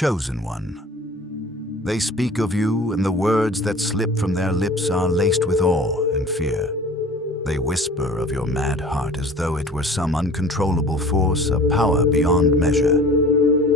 Chosen one. They speak of you, and the words that slip from their lips are laced with awe and fear. They whisper of your mad heart as though it were some uncontrollable force, a power beyond measure.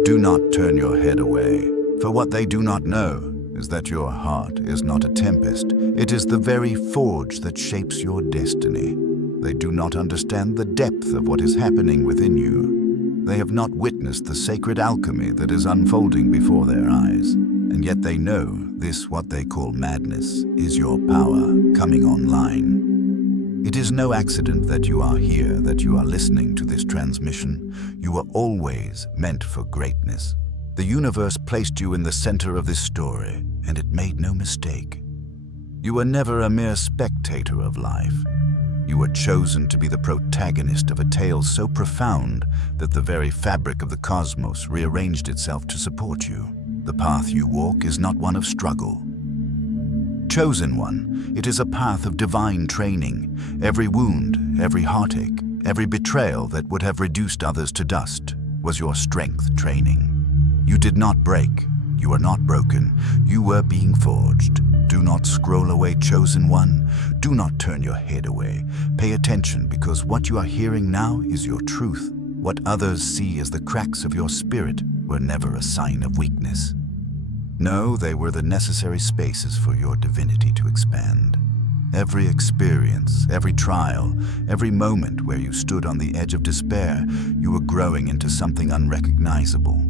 Do not turn your head away, for what they do not know is that your heart is not a tempest. It is the very forge that shapes your destiny. They do not understand the depth of what is happening within you. They have not witnessed the sacred alchemy that is unfolding before their eyes. And yet they know this, what they call madness, is your power coming online. It is no accident that you are here, that you are listening to this transmission. You were always meant for greatness. The universe placed you in the center of this story, and it made no mistake. You were never a mere spectator of life. You were chosen to be the protagonist of a tale so profound that the very fabric of the cosmos rearranged itself to support you. The path you walk is not one of struggle. Chosen one, it is a path of divine training. Every wound, every heartache, every betrayal that would have reduced others to dust was your strength training. You did not break. You are not broken. You were being forged. Do not scroll away, chosen one. Do not turn your head away. Pay attention, because what you are hearing now is your truth. What others see as the cracks of your spirit were never a sign of weakness. No, they were the necessary spaces for your divinity to expand. Every experience, every trial, every moment where you stood on the edge of despair, you were growing into something unrecognizable.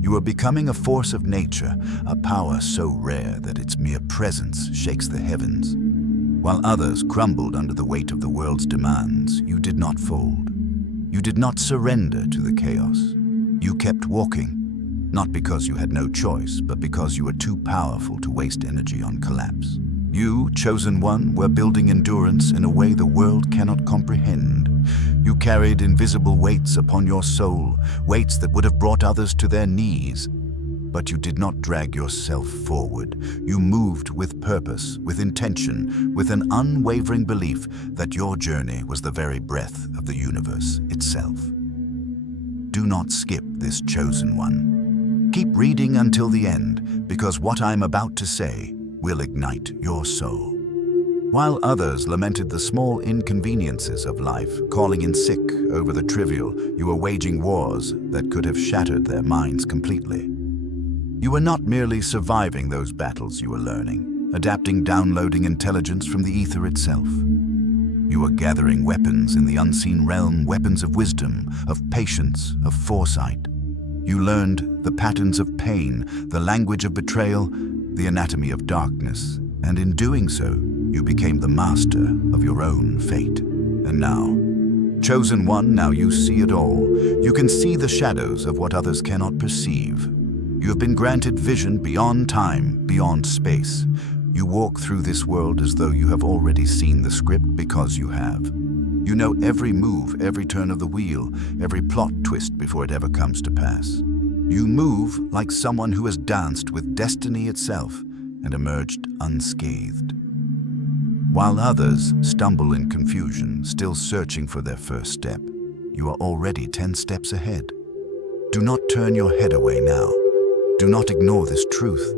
You are becoming a force of nature, a power so rare that its mere presence shakes the heavens. While others crumbled under the weight of the world's demands, you did not fold. You did not surrender to the chaos. You kept walking, not because you had no choice, but because you were too powerful to waste energy on collapse. You, chosen one, were building endurance in a way the world cannot comprehend. You carried invisible weights upon your soul, weights that would have brought others to their knees. But you did not drag yourself forward. You moved with purpose, with intention, with an unwavering belief that your journey was the very breath of the universe itself. Do not skip this, chosen one. Keep reading until the end, because what I'm about to say will ignite your soul. While others lamented the small inconveniences of life, calling in sick over the trivial, you were waging wars that could have shattered their minds completely. You were not merely surviving those battles, you were learning, adapting, downloading intelligence from the ether itself. You were gathering weapons in the unseen realm, weapons of wisdom, of patience, of foresight. You learned the patterns of pain, the language of betrayal, the anatomy of darkness, and in doing so, you became the master of your own fate. And now, chosen one, now you see it all. You can see the shadows of what others cannot perceive. You have been granted vision beyond time, beyond space. You walk through this world as though you have already seen the script, because you have. You know every move, every turn of the wheel, every plot twist before it ever comes to pass. You move like someone who has danced with destiny itself and emerged unscathed. While others stumble in confusion, still searching for their first step, you are already 10 steps ahead. Do not turn your head away now. Do not ignore this truth.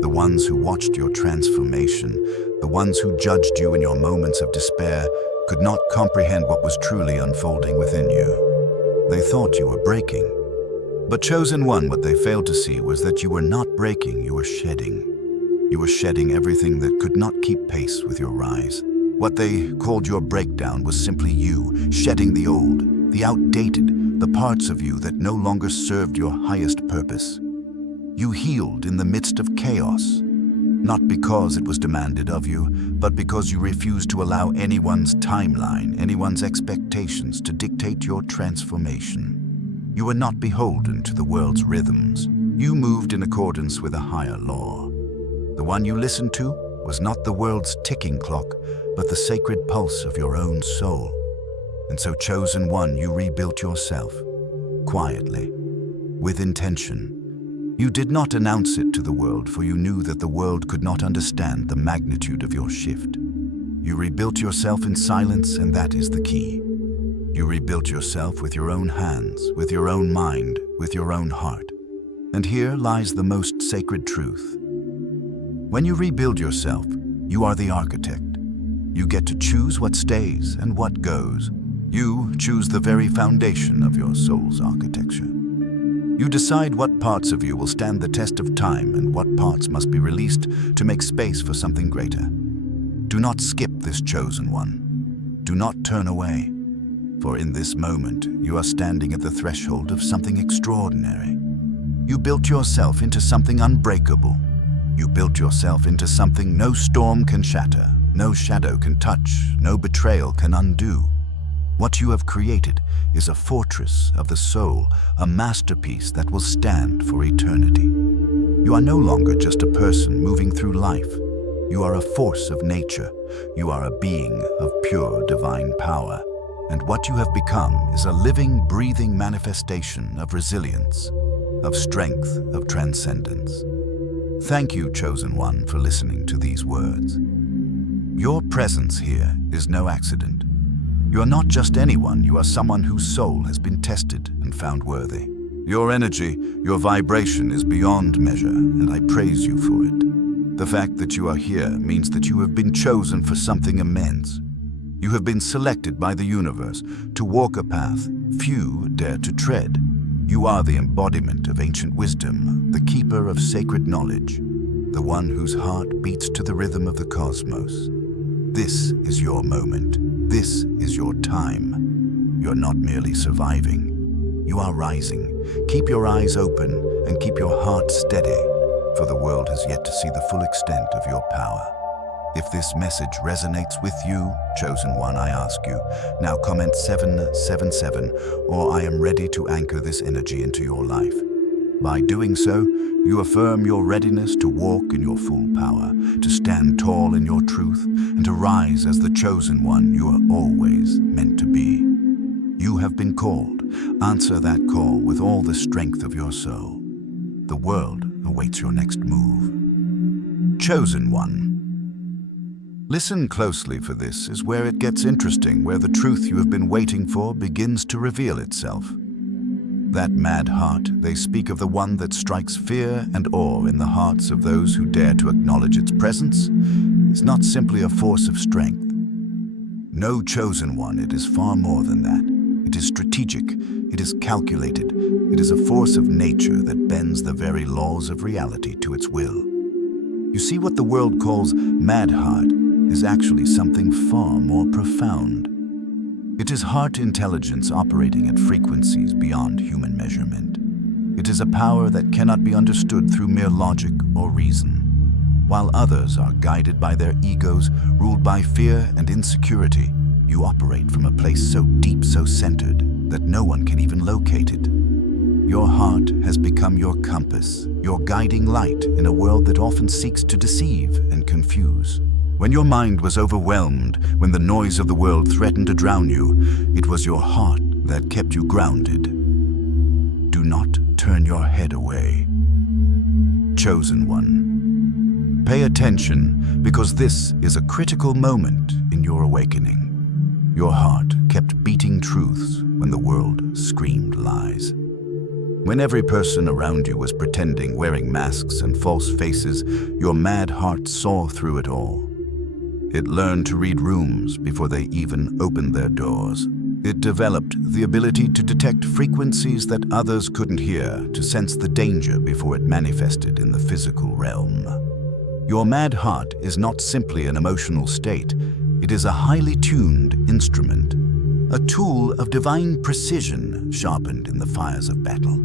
The ones who watched your transformation, the ones who judged you in your moments of despair, could not comprehend what was truly unfolding within you. They thought you were breaking. But chosen one, what they failed to see was that you were not breaking, you were shedding. You were shedding everything that could not keep pace with your rise. What they called your breakdown was simply you, shedding the old, the outdated, the parts of you that no longer served your highest purpose. You healed in the midst of chaos, not because it was demanded of you, but because you refused to allow anyone's timeline, anyone's expectations to dictate your transformation. You were not beholden to the world's rhythms. You moved in accordance with a higher law. The one you listened to was not the world's ticking clock, but the sacred pulse of your own soul. And so, chosen one, you rebuilt yourself, quietly, with intention. You did not announce it to the world, for you knew that the world could not understand the magnitude of your shift. You rebuilt yourself in silence, and that is the key. You rebuilt yourself with your own hands, with your own mind, with your own heart. And here lies the most sacred truth. When you rebuild yourself, you are the architect. You get to choose what stays and what goes. You choose the very foundation of your soul's architecture. You decide what parts of you will stand the test of time and what parts must be released to make space for something greater. Do not skip this chosen one. Do not turn away, for in this moment you are standing at the threshold of something extraordinary. You built yourself into something unbreakable. You built yourself into something no storm can shatter, no shadow can touch, no betrayal can undo. What you have created is a fortress of the soul, a masterpiece that will stand for eternity. You are no longer just a person moving through life. You are a force of nature. You are a being of pure divine power. And what you have become is a living, breathing manifestation of resilience, of strength, of transcendence. Thank you, Chosen One, for listening to these words. Your presence here is no accident. You are not just anyone, you are someone whose soul has been tested and found worthy. Your energy, your vibration is beyond measure, and I praise you for it. The fact that you are here means that you have been chosen for something immense. You have been selected by the universe to walk a path few dare to tread. You are the embodiment of ancient wisdom, the keeper of sacred knowledge, the one whose heart beats to the rhythm of the cosmos. This is your moment. This is your time. You're not merely surviving. You are rising. Keep your eyes open and keep your heart steady, for the world has yet to see the full extent of your power. If this message resonates with you, Chosen One, I ask you, now comment 777, or I am ready to anchor this energy into your life. By doing so, you affirm your readiness to walk in your full power, to stand tall in your truth, and to rise as the Chosen One you are always meant to be. You have been called. Answer that call with all the strength of your soul. The world awaits your next move. Chosen One. Listen closely, for this is where it gets interesting, where the truth you have been waiting for begins to reveal itself. That mad heart, they speak of the one that strikes fear and awe in the hearts of those who dare to acknowledge its presence, is not simply a force of strength. No, Chosen One, it is far more than that. It is strategic, it is calculated, it is a force of nature that bends the very laws of reality to its will. You see, what the world calls mad heart is actually something far more profound. It is heart intelligence operating at frequencies beyond human measurement. It is a power that cannot be understood through mere logic or reason. While others are guided by their egos, ruled by fear and insecurity, you operate from a place so deep, so centered, that no one can even locate it. Your heart has become your compass, your guiding light in a world that often seeks to deceive and confuse. When your mind was overwhelmed, when the noise of the world threatened to drown you, it was your heart that kept you grounded. Do not turn your head away. Chosen One. Pay attention, because this is a critical moment in your awakening. Your heart kept beating truths when the world screamed lies. When every person around you was pretending, wearing masks and false faces, your mad heart saw through it all. It learned to read rooms before they even opened their doors. It developed the ability to detect frequencies that others couldn't hear, to sense the danger before it manifested in the physical realm. Your mad heart is not simply an emotional state. It is a highly tuned instrument, a tool of divine precision sharpened in the fires of battle.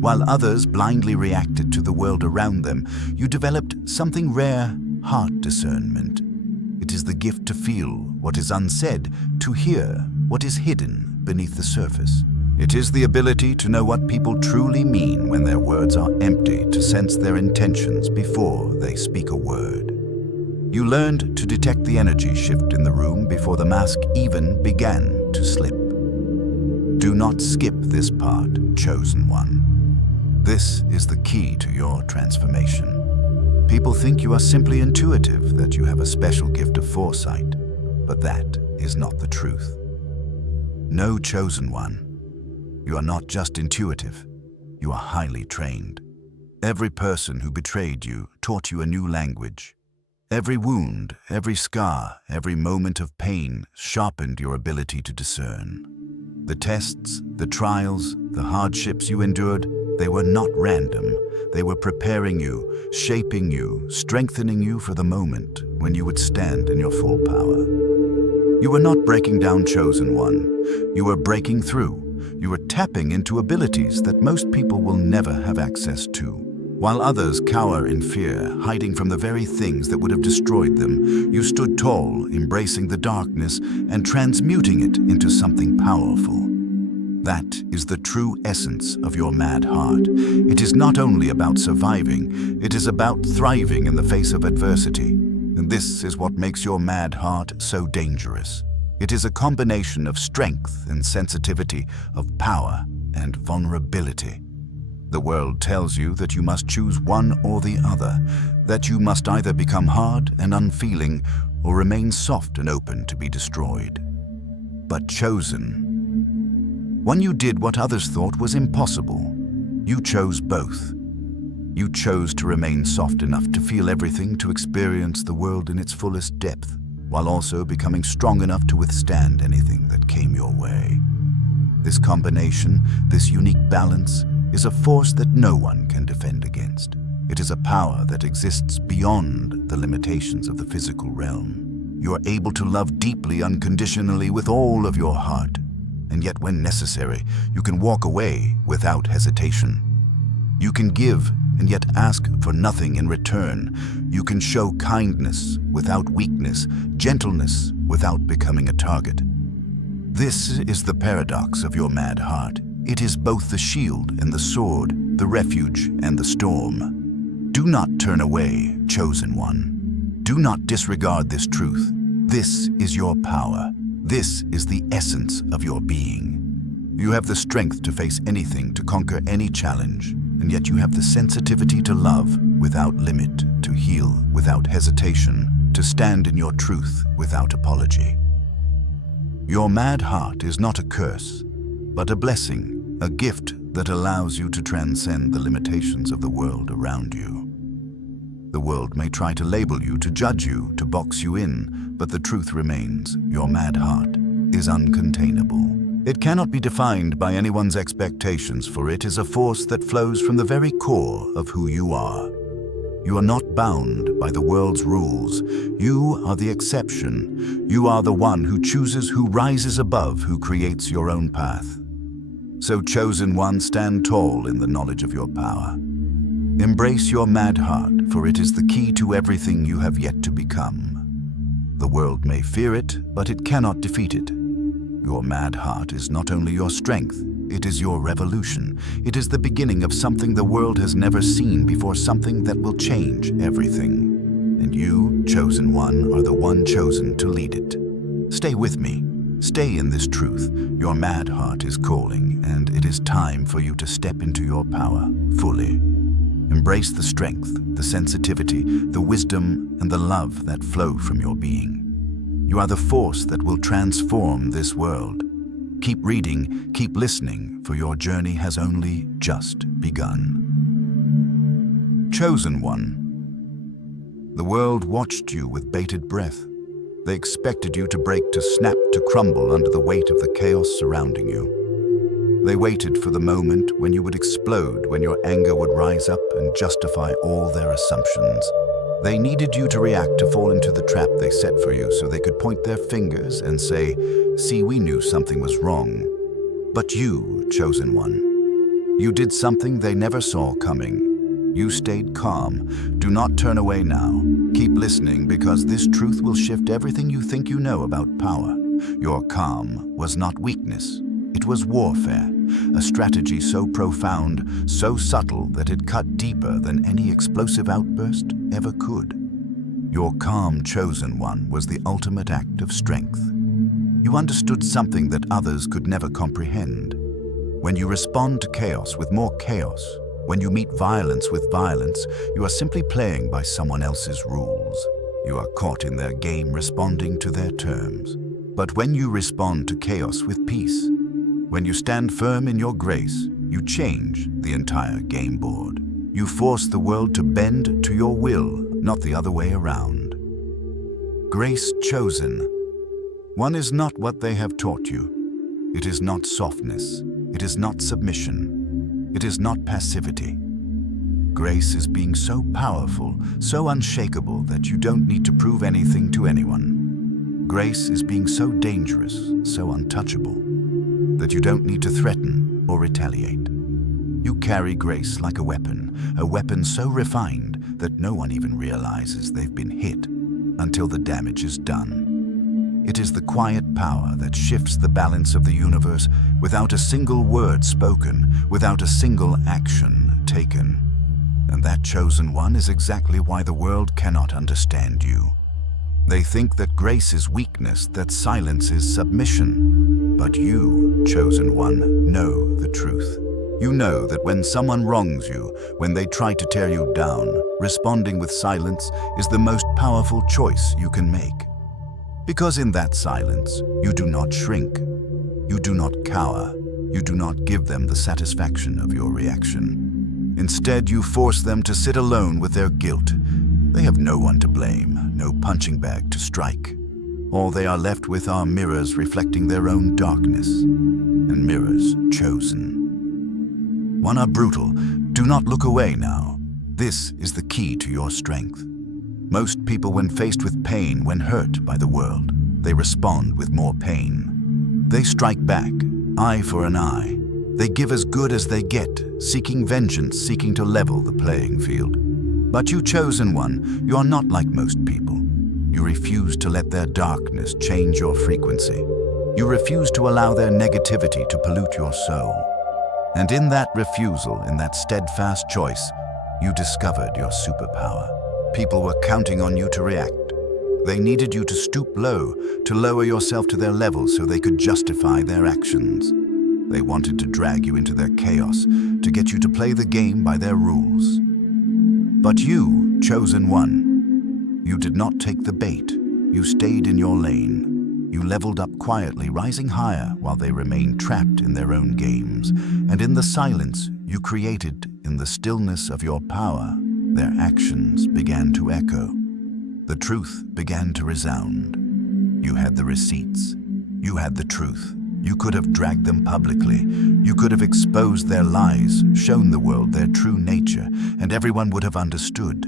While others blindly reacted to the world around them, you developed something rare: heart discernment. It is the gift to feel what is unsaid, to hear what is hidden beneath the surface. It is the ability to know what people truly mean when their words are empty, to sense their intentions before they speak a word. You learned to detect the energy shift in the room before the mask even began to slip. Do not skip this part, Chosen One. This is the key to your transformation. People think you are simply intuitive, that you have a special gift of foresight, but that is not the truth. No, Chosen One, you are not just intuitive, you are highly trained. Every person who betrayed you taught you a new language. Every wound, every scar, every moment of pain sharpened your ability to discern. The tests, the trials, the hardships you endured, they were not random. They were preparing you, shaping you, strengthening you for the moment when you would stand in your full power. You were not breaking down, chosen one. You were breaking through. You were tapping into abilities that most people will never have access to. While others cower in fear, hiding from the very things that would have destroyed them, you stood tall, embracing the darkness and transmuting it into something powerful. That is the true essence of your mad heart. It is not only about surviving, it is about thriving in the face of adversity. And this is what makes your mad heart so dangerous. It is a combination of strength and sensitivity, of power and vulnerability. The world tells you that you must choose one or the other, that you must either become hard and unfeeling or remain soft and open to be destroyed. But chosen, when you did what others thought was impossible, you chose both. You chose to remain soft enough to feel everything, to experience the world in its fullest depth, while also becoming strong enough to withstand anything that came your way. This combination, this unique balance, is a force that no one can defend against. It is a power that exists beyond the limitations of the physical realm. You are able to love deeply, unconditionally, with all of your heart. And yet, when necessary, you can walk away without hesitation. You can give and yet ask for nothing in return. You can show kindness without weakness, gentleness without becoming a target. This is the paradox of your mad heart. It is both the shield and the sword, the refuge and the storm. Do not turn away, chosen one. Do not disregard this truth. This is your power. This is the essence of your being. You have the strength to face anything, to conquer any challenge, and yet you have the sensitivity to love without limit, to heal without hesitation, to stand in your truth without apology. Your mad heart is not a curse, but a blessing, a gift that allows you to transcend the limitations of the world around you. The world may try to label you, to judge you, to box you in, but the truth remains: your mad heart is uncontainable. It cannot be defined by anyone's expectations, for it is a force that flows from the very core of who you are. You are not bound by the world's rules. You are the exception. You are the one who chooses, who rises above, who creates your own path. So, chosen one, stand tall in the knowledge of your power. Embrace your mad heart, for it is the key to everything you have yet to become. The world may fear it, but it cannot defeat it. Your mad heart is not only your strength, it is your revolution. It is the beginning of something the world has never seen before, something that will change everything. And you, chosen one, are the one chosen to lead it. Stay with me. Stay in this truth. Your mad heart is calling, and it is time for you to step into your power fully. Embrace the strength, the sensitivity, the wisdom, and the love that flow from your being. You are the force that will transform this world. Keep reading, keep listening, for your journey has only just begun. Chosen one. The world watched you with bated breath. They expected you to break, to snap, to crumble under the weight of the chaos surrounding you. They waited for the moment when you would explode, when your anger would rise up and justify all their assumptions. They needed you to react, to fall into the trap they set for you, so they could point their fingers and say, "See, we knew something was wrong." But you, chosen one, you did something they never saw coming. You stayed calm. Do not turn away now. Keep listening, because this truth will shift everything you think you know about power. Your calm was not weakness. It was warfare, a strategy so profound, so subtle that it cut deeper than any explosive outburst ever could. Your calm, chosen one, was the ultimate act of strength. You understood something that others could never comprehend. When you respond to chaos with more chaos, when you meet violence with violence, you are simply playing by someone else's rules. You are caught in their game, responding to their terms. But when you respond to chaos with peace, when you stand firm in your grace, you change the entire game board. You force the world to bend to your will, not the other way around. Grace chosen. One is not what they have taught you. It is not softness. It is not submission. It is not passivity. Grace is being so powerful, so unshakable that you don't need to prove anything to anyone. Grace is being so dangerous, so untouchable, that you don't need to threaten or retaliate. You carry grace like a weapon so refined that no one even realizes they've been hit until the damage is done. It is the quiet power that shifts the balance of the universe without a single word spoken, without a single action taken. And that chosen one is exactly why the world cannot understand you. They think that grace is weakness, that silence is submission. But you, chosen one, know the truth. You know that when someone wrongs you, when they try to tear you down, responding with silence is the most powerful choice you can make. Because in that silence, you do not shrink, you do not cower, you do not give them the satisfaction of your reaction. Instead, you force them to sit alone with their guilt. They have no one to blame, no punching bag to strike. All they are left with are mirrors reflecting their own darkness, and mirrors chosen. One are brutal. Do not look away now. This is the key to your strength. Most people, when faced with pain, when hurt by the world, they respond with more pain. They strike back, eye for an eye. They give as good as they get, seeking vengeance, seeking to level the playing field. But you, chosen one, you are not like most people. You refuse to let their darkness change your frequency. You refuse to allow their negativity to pollute your soul. And in that refusal, in that steadfast choice, you discovered your superpower. People were counting on you to react. They needed you to stoop low, to lower yourself to their level so they could justify their actions. They wanted to drag you into their chaos, to get you to play the game by their rules. But you, chosen one, you did not take the bait. You stayed in your lane. You leveled up quietly, rising higher while they remained trapped in their own games. And in the silence you created, in the stillness of your power, their actions began to echo. The truth began to resound. You had the receipts. You had the truth. You could have dragged them publicly. You could have exposed their lies, shown the world their true nature, and everyone would have understood.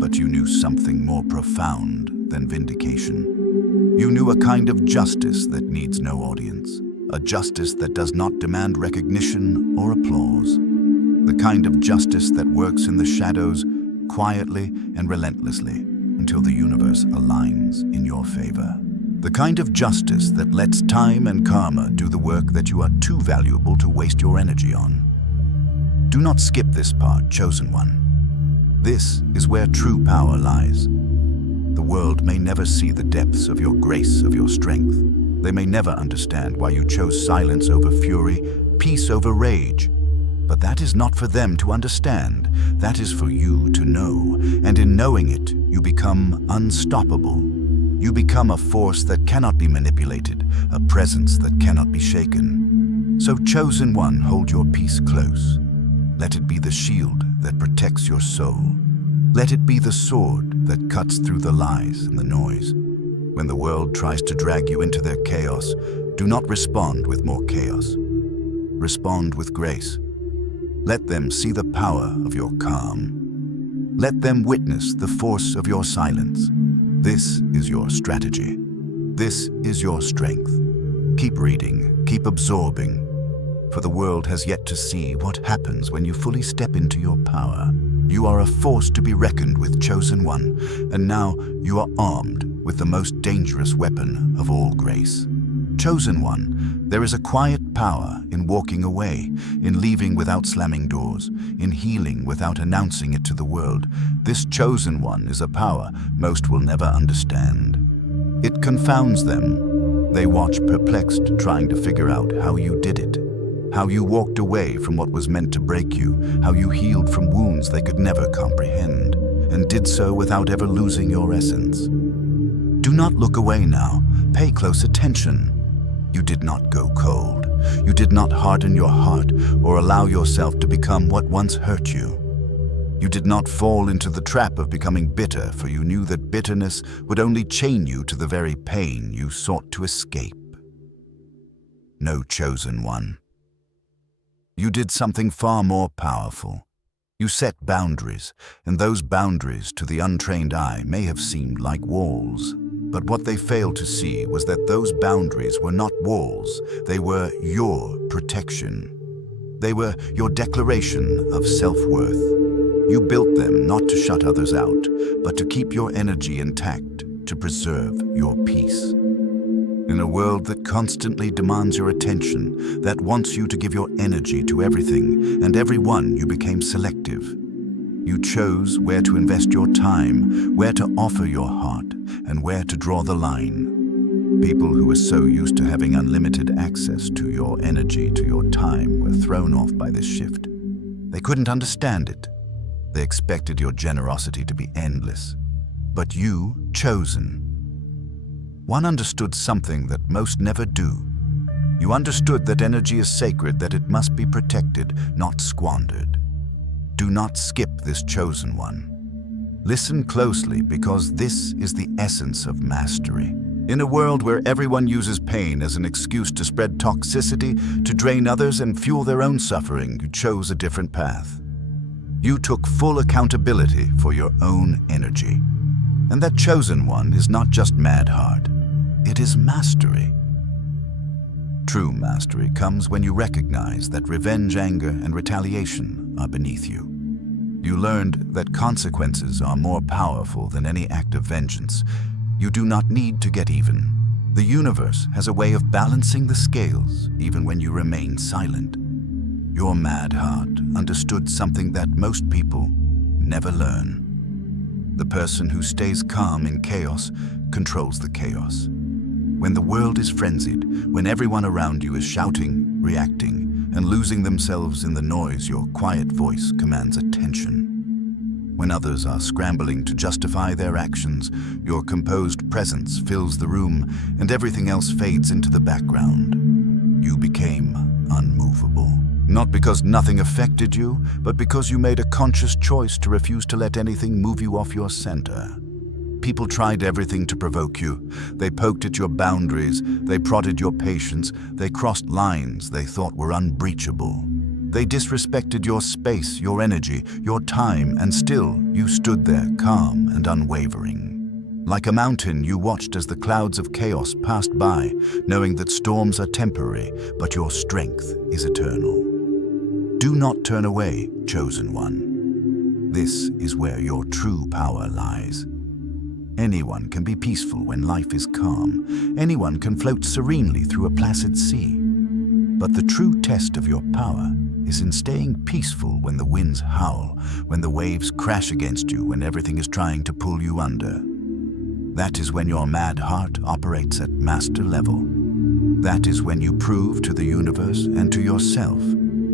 But you knew something more profound than vindication. You knew a kind of justice that needs no audience, a justice that does not demand recognition or applause, the kind of justice that works in the shadows, quietly and relentlessly, until the universe aligns in your favor. The kind of justice that lets time and karma do the work that you are too valuable to waste your energy on. Do not skip this part, chosen one. This is where true power lies. The world may never see the depths of your grace, of your strength. They may never understand why you chose silence over fury, peace over rage. But that is not for them to understand. That is for you to know. And in knowing it, you become unstoppable. You become a force that cannot be manipulated, a presence that cannot be shaken. So, chosen one, hold your peace close. Let it be the shield that protects your soul. Let it be the sword that cuts through the lies and the noise. When the world tries to drag you into their chaos, do not respond with more chaos. Respond with grace. Let them see the power of your calm. Let them witness the force of your silence. This is your strategy. This is your strength. Keep reading, keep absorbing, for the world has yet to see what happens when you fully step into your power. You are a force to be reckoned with, chosen one, and now you are armed with the most dangerous weapon of all grace. Chosen one, there is a quiet power in walking away, in leaving without slamming doors, in healing without announcing it to the world. This chosen one is a power most will never understand. It confounds them. They watch perplexed, trying to figure out how you did it. How you walked away from what was meant to break you, how you healed from wounds they could never comprehend, and did so without ever losing your essence. Do not look away now. Pay close attention. You did not go cold. You did not harden your heart or allow yourself to become what once hurt you. You did not fall into the trap of becoming bitter, for you knew that bitterness would only chain you to the very pain you sought to escape. No, chosen one. You did something far more powerful. You set boundaries, and those boundaries to the untrained eye may have seemed like walls. But what they failed to see was that those boundaries were not walls, they were your protection. They were your declaration of self-worth. You built them not to shut others out, but to keep your energy intact, to preserve your peace. In a world that constantly demands your attention, that wants you to give your energy to everything and everyone, you became selective. You chose where to invest your time, where to offer your heart, and where to draw the line. People who were so used to having unlimited access to your energy, to your time, were thrown off by this shift. They couldn't understand it. They expected your generosity to be endless. But you, chosen. One understood something that most never do. You understood that energy is sacred, that it must be protected, not squandered. Do not skip this, chosen one. Listen closely, because this is the essence of mastery. In a world where everyone uses pain as an excuse to spread toxicity, to drain others and fuel their own suffering, you chose a different path. You took full accountability for your own energy. And that chosen one is not just mad heart, it is mastery. True mastery comes when you recognize that revenge, anger, and retaliation are beneath you. You learned that consequences are more powerful than any act of vengeance. You do not need to get even. The universe has a way of balancing the scales, even when you remain silent. Your mad heart understood something that most people never learn. The person who stays calm in chaos controls the chaos. When the world is frenzied, when everyone around you is shouting, reacting, and losing themselves in the noise, your quiet voice commands attention. When others are scrambling to justify their actions, your composed presence fills the room and everything else fades into the background. You became unmovable. Not because nothing affected you, but because you made a conscious choice to refuse to let anything move you off your center. People tried everything to provoke you. They poked at your boundaries, they prodded your patience, they crossed lines they thought were unbreachable. They disrespected your space, your energy, your time, and still you stood there calm and unwavering. Like a mountain, you watched as the clouds of chaos passed by, knowing that storms are temporary, but your strength is eternal. Do not turn away, chosen one. This is where your true power lies. Anyone can be peaceful when life is calm. Anyone can float serenely through a placid sea. But the true test of your power is in staying peaceful when the winds howl, when the waves crash against you, when everything is trying to pull you under. That is when your mad heart operates at master level. That is when you prove to the universe and to yourself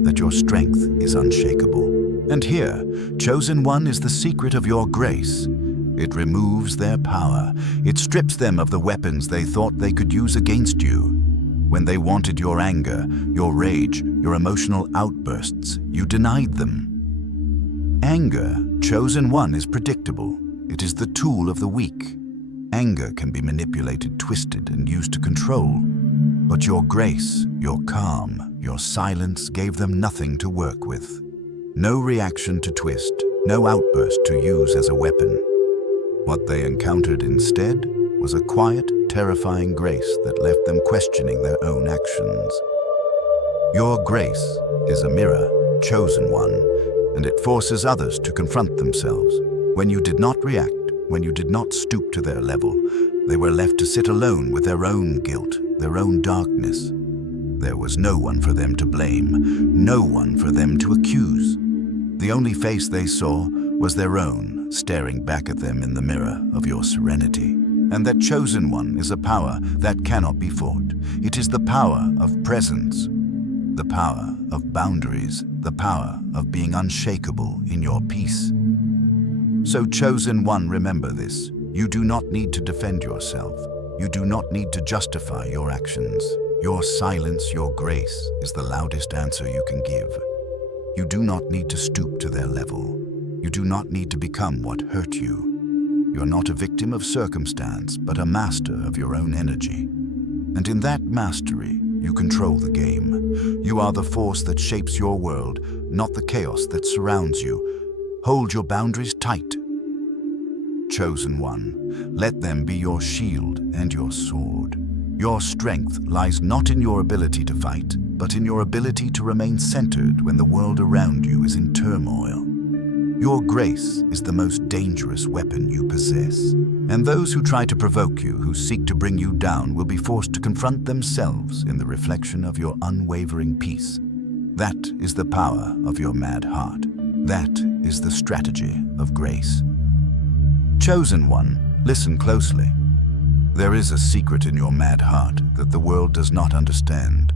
that your strength is unshakable. And here, chosen one is the secret of your grace. It removes their power. It strips them of the weapons they thought they could use against you. When they wanted your anger, your rage, your emotional outbursts, you denied them. Anger, chosen one, is predictable. It is the tool of the weak. Anger can be manipulated, twisted, and used to control. But your grace, your calm, your silence gave them nothing to work with. No reaction to twist, no outburst to use as a weapon. What they encountered instead was a quiet, terrifying grace that left them questioning their own actions. Your grace is a mirror, chosen one, and it forces others to confront themselves. When you did not react, when you did not stoop to their level, they were left to sit alone with their own guilt, their own darkness. There was no one for them to blame, no one for them to accuse. The only face they saw was their own, staring back at them in the mirror of your serenity. And that chosen one is a power that cannot be fought. It is the power of presence, the power of boundaries, the power of being unshakable in your peace. So, chosen one, remember this. You do not need to defend yourself. You do not need to justify your actions. Your silence, your grace, is the loudest answer you can give. You do not need to stoop to their level. You do not need to become what hurt you. You're not a victim of circumstance, but a master of your own energy. And in that mastery, you control the game. You are the force that shapes your world, not the chaos that surrounds you. Hold your boundaries tight. Chosen one, let them be your shield and your sword. Your strength lies not in your ability to fight, but in your ability to remain centered when the world around you is in turmoil. Your grace is the most dangerous weapon you possess, and those who try to provoke you, who seek to bring you down, will be forced to confront themselves in the reflection of your unwavering peace. That is the power of your mad heart. That is the strategy of grace. Chosen one, listen closely. There is a secret in your mad heart that the world does not understand.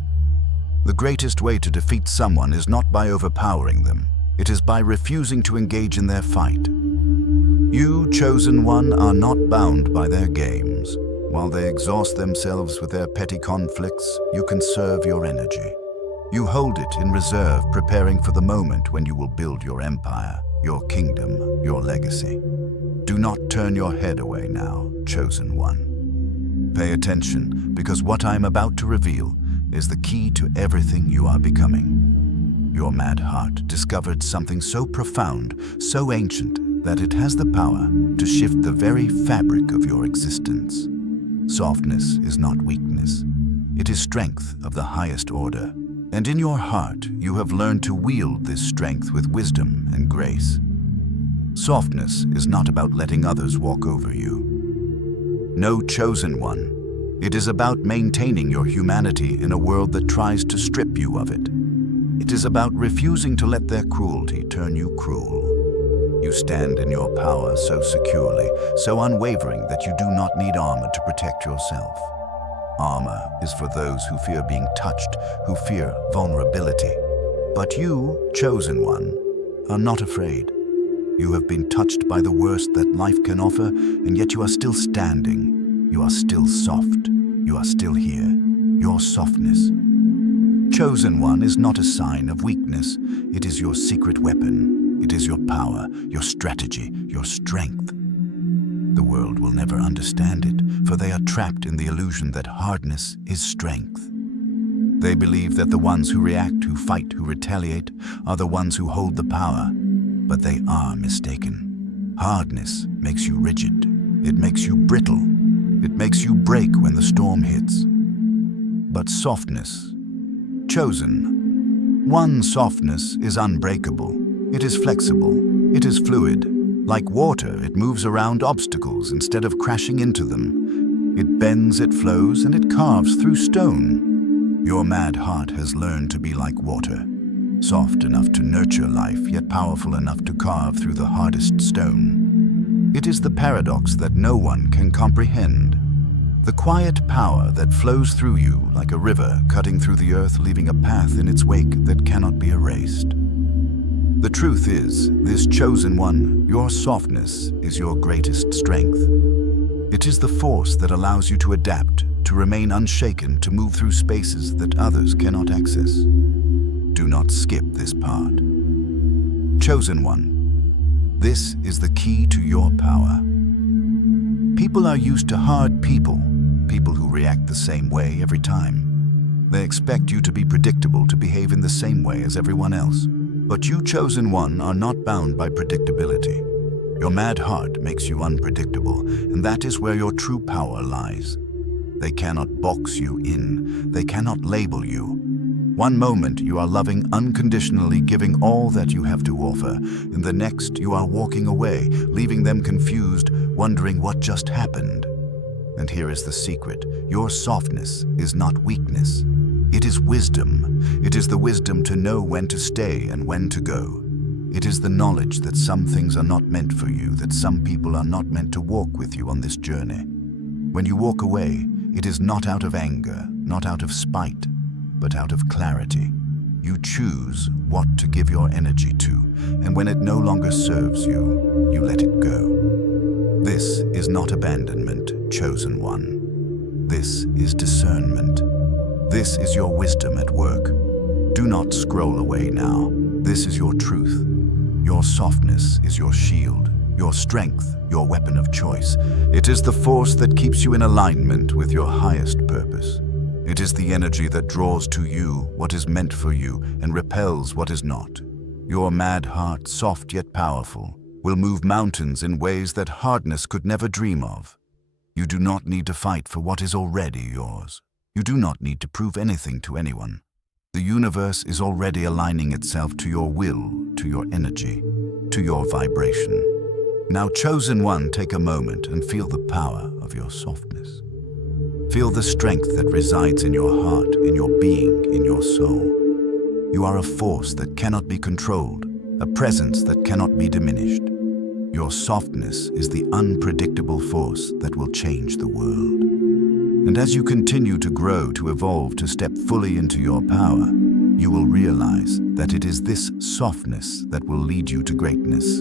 The greatest way to defeat someone is not by overpowering them. It is by refusing to engage in their fight. You, chosen one, are not bound by their games. While they exhaust themselves with their petty conflicts, you conserve your energy. You hold it in reserve, preparing for the moment when you will build your empire, your kingdom, your legacy. Do not turn your head away now, chosen one. Pay attention, because what I am about to reveal is the key to everything you are becoming. Your mad heart discovered something so profound, so ancient, that it has the power to shift the very fabric of your existence. Softness is not weakness. It is strength of the highest order. And in your heart, you have learned to wield this strength with wisdom and grace. Softness is not about letting others walk over you. No, chosen one. It is about maintaining your humanity in a world that tries to strip you of it. It is about refusing to let their cruelty turn you cruel. You stand in your power so securely, so unwavering that you do not need armor to protect yourself. Armor is for those who fear being touched, who fear vulnerability. But you, chosen one, are not afraid. You have been touched by the worst that life can offer, and yet you are still standing. You are still soft. You are still here. Your softness. Chosen one is not a sign of weakness. It is your secret weapon. It is your power, your strategy, your strength. The world will never understand it, for they are trapped in the illusion that hardness is strength. They believe that the ones who react, who fight, who retaliate, are the ones who hold the power. But they are mistaken. Hardness makes you rigid. It makes you brittle. It makes you break when the storm hits. But softness, chosen one, softness is unbreakable. It is flexible. It is fluid. Like water, it moves around obstacles instead of crashing into them. It bends, it flows, and it carves through stone. Your mad heart has learned to be like water. Soft enough to nurture life, yet powerful enough to carve through the hardest stone. It is the paradox that no one can comprehend. The quiet power that flows through you like a river cutting through the earth, leaving a path in its wake that cannot be erased. The truth is, this chosen one, your softness is your greatest strength. It is the force that allows you to adapt, to remain unshaken, to move through spaces that others cannot access. Do not skip this part. Chosen one, this is the key to your power. People are used to hard people, people who react the same way every time. They expect you to be predictable, to behave in the same way as everyone else. But you, chosen one, are not bound by predictability. Your mad heart makes you unpredictable, and that is where your true power lies. They cannot box you in. They cannot label you. One moment you are loving unconditionally, giving all that you have to offer. In the next you are walking away, leaving them confused, wondering what just happened. And here is the secret. Your softness is not weakness. It is wisdom. It is the wisdom to know when to stay and when to go. It is the knowledge that some things are not meant for you, that some people are not meant to walk with you on this journey. When you walk away, it is not out of anger, not out of spite, but out of clarity. You choose what to give your energy to, and when it no longer serves you, you let it go. This is not abandonment, chosen one. This is discernment. This is your wisdom at work. Do not scroll away now. This is your truth. Your softness is your shield, your strength, your weapon of choice. It is the force that keeps you in alignment with your highest purpose. It is the energy that draws to you what is meant for you and repels what is not. Your mad heart, soft yet powerful, will move mountains in ways that hardness could never dream of. You do not need to fight for what is already yours. You do not need to prove anything to anyone. The universe is already aligning itself to your will, to your energy, to your vibration. Now, chosen one, take a moment and feel the power of your softness. Feel the strength that resides in your heart, in your being, in your soul. You are a force that cannot be controlled, a presence that cannot be diminished. Your softness is the unpredictable force that will change the world. And as you continue to grow, to evolve, to step fully into your power, you will realize that it is this softness that will lead you to greatness.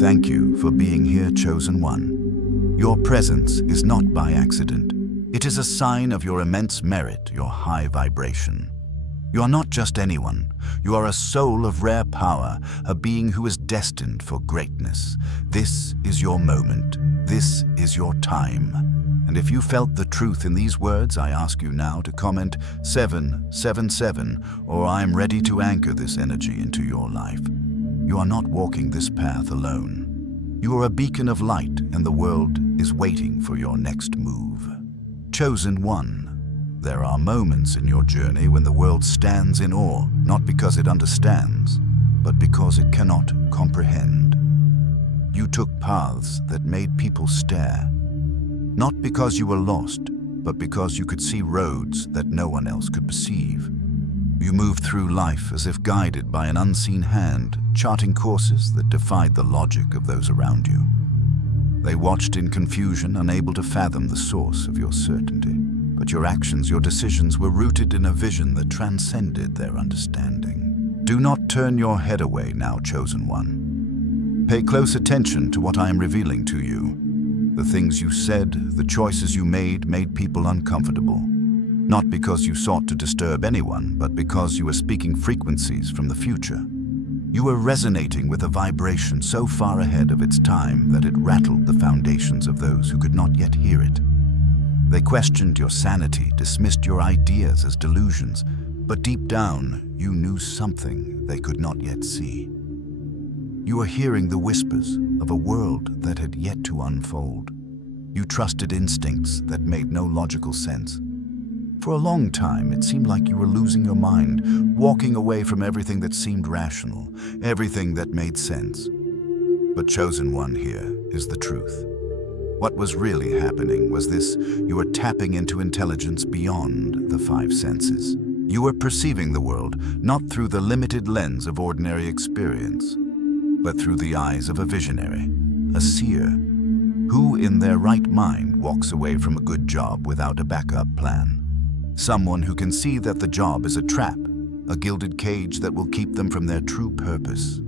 Thank you for being here, chosen one. Your presence is not by accident. It is a sign of your immense merit, your high vibration. You are not just anyone. You are a soul of rare power, a being who is destined for greatness. This is your moment. This is your time. And if you felt the truth in these words, I ask you now to comment 777, or I am ready to anchor this energy into your life. You are not walking this path alone. You are a beacon of light, and the world is waiting for your next move. Chosen one. There are moments in your journey when the world stands in awe, not because it understands, but because it cannot comprehend. You took paths that made people stare, not because you were lost, but because you could see roads that no one else could perceive. You moved through life as if guided by an unseen hand, charting courses that defied the logic of those around you. They watched in confusion, unable to fathom the source of your certainty. But your actions, your decisions were rooted in a vision that transcended their understanding. Do not turn your head away now, chosen one. Pay close attention to what I am revealing to you. The things you said, the choices you made people uncomfortable. Not because you sought to disturb anyone, but because you were speaking frequencies from the future. You were resonating with a vibration so far ahead of its time that it rattled the foundations of those who could not yet hear it. They questioned your sanity, dismissed your ideas as delusions, but deep down, you knew something they could not yet see. You were hearing the whispers of a world that had yet to unfold. You trusted instincts that made no logical sense. For a long time, it seemed like you were losing your mind, walking away from everything that seemed rational, everything that made sense. But chosen one here is the truth. What was really happening was this: you were tapping into intelligence beyond the five senses. You were perceiving the world not through the limited lens of ordinary experience, but through the eyes of a visionary, a seer. Who in their right mind walks away from a good job without a backup plan? Someone who can see that the job is a trap, a gilded cage that will keep them from their true purpose.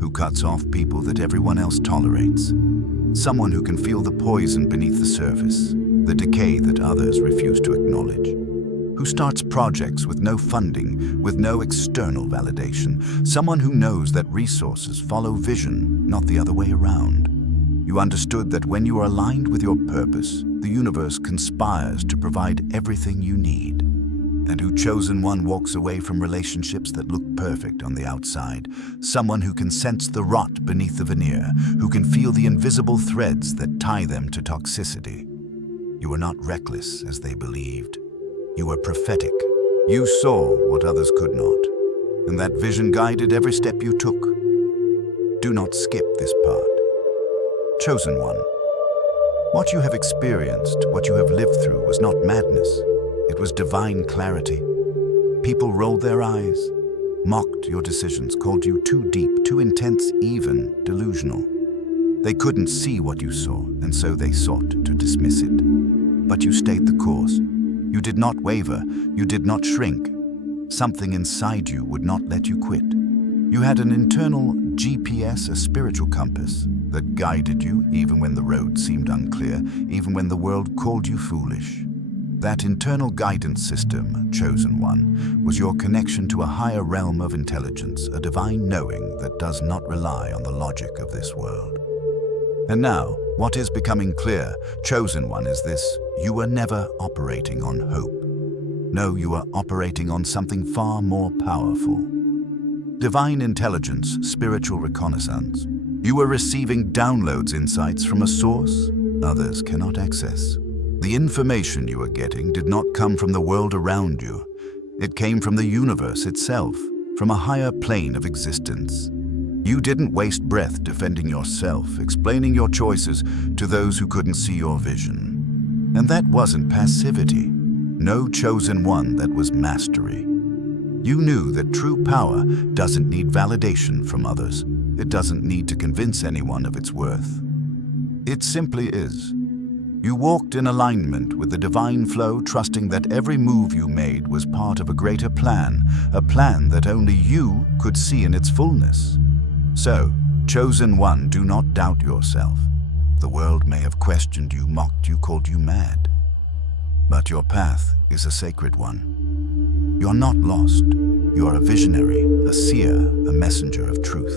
Who cuts off people that everyone else tolerates. Someone who can feel the poison beneath the surface, the decay that others refuse to acknowledge. Who starts projects with no funding, with no external validation. Someone who knows that resources follow vision, not the other way around. You understood that when you are aligned with your purpose, the universe conspires to provide everything you need. And who chosen one walks away from relationships that look perfect on the outside. Someone who can sense the rot beneath the veneer, who can feel the invisible threads that tie them to toxicity. You were not reckless as they believed. You were prophetic. You saw what others could not. And that vision guided every step you took. Do not skip this part. Chosen one. What you have experienced, what you have lived through, was not madness. It was divine clarity. People rolled their eyes, mocked your decisions, called you too deep, too intense, even delusional. They couldn't see what you saw, and so they sought to dismiss it. But you stayed the course. You did not waver. You did not shrink. Something inside you would not let you quit. You had an internal GPS, a spiritual compass, that guided you even when the road seemed unclear, even when the world called you foolish. That internal guidance system, Chosen One, was your connection to a higher realm of intelligence, a divine knowing that does not rely on the logic of this world. And now, what is becoming clear, Chosen One, is this: you were never operating on hope. No, you are operating on something far more powerful. Divine intelligence, spiritual reconnaissance. You were receiving downloads, insights from a source others cannot access. The information you were getting did not come from the world around you. It came from the universe itself, from a higher plane of existence. You didn't waste breath defending yourself, explaining your choices to those who couldn't see your vision. And that wasn't passivity. No, Chosen One, that was mastery. You knew that true power doesn't need validation from others. It doesn't need to convince anyone of its worth. It simply is. You walked in alignment with the divine flow, trusting that every move you made was part of a greater plan, a plan that only you could see in its fullness. So, Chosen One, do not doubt yourself. The world may have questioned you, mocked you, called you mad. But your path is a sacred one. You're not lost. You are a visionary, a seer, a messenger of truth.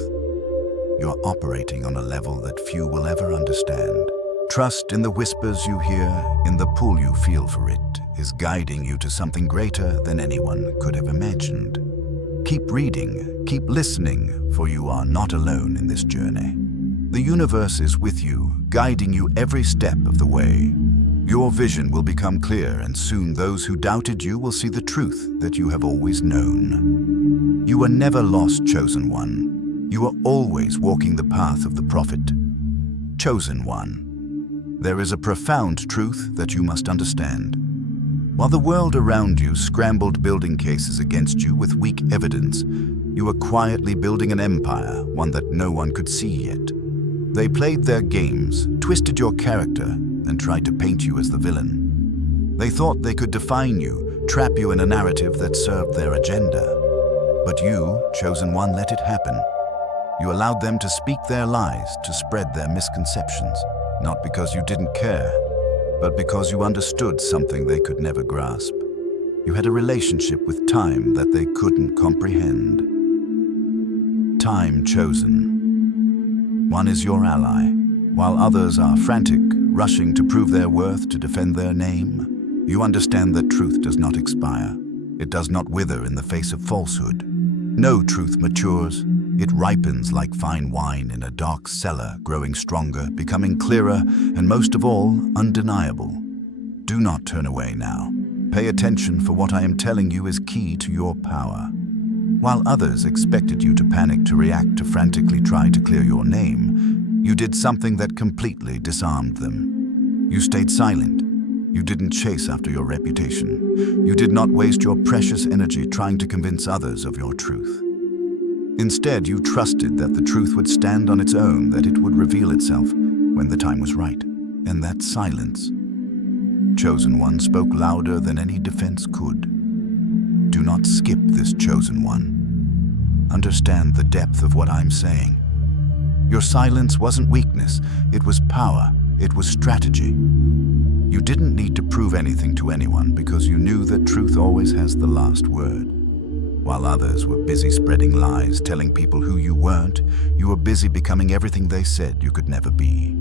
You're operating on a level that few will ever understand. Trust in the whispers you hear, in the pull you feel for it, is guiding you to something greater than anyone could have imagined. Keep reading, keep listening, for you are not alone in this journey. The universe is with you, guiding you every step of the way. Your vision will become clear, and soon those who doubted you will see the truth that you have always known. You were never lost, Chosen One. You are always walking the path of the prophet. Chosen One. There is a profound truth that you must understand. While the world around you scrambled building cases against you with weak evidence, you were quietly building an empire, one that no one could see yet. They played their games, twisted your character, and tried to paint you as the villain. They thought they could define you, trap you in a narrative that served their agenda. But you, Chosen One, let it happen. You allowed them to speak their lies, to spread their misconceptions. Not because you didn't care, but because you understood something they could never grasp. You had a relationship with time that they couldn't comprehend. Time, Chosen One, is your ally. While others are frantic, rushing to prove their worth, to defend their name, you understand that truth does not expire. It does not wither in the face of falsehood. No truth matures. It ripens like fine wine in a dark cellar, growing stronger, becoming clearer, and most of all, undeniable. Do not turn away now. Pay attention, for what I am telling you is key to your power. While others expected you to panic, to react, to frantically try to clear your name, you did something that completely disarmed them. You stayed silent. You didn't chase after your reputation. You did not waste your precious energy trying to convince others of your truth. Instead, you trusted that the truth would stand on its own, that it would reveal itself when the time was right. And that silence, Chosen One, spoke louder than any defense could. Do not skip this, Chosen One. Understand the depth of what I'm saying. Your silence wasn't weakness, it was power, it was strategy. You didn't need to prove anything to anyone because you knew that truth always has the last word. While others were busy spreading lies, telling people who you weren't, you were busy becoming everything they said you could never be.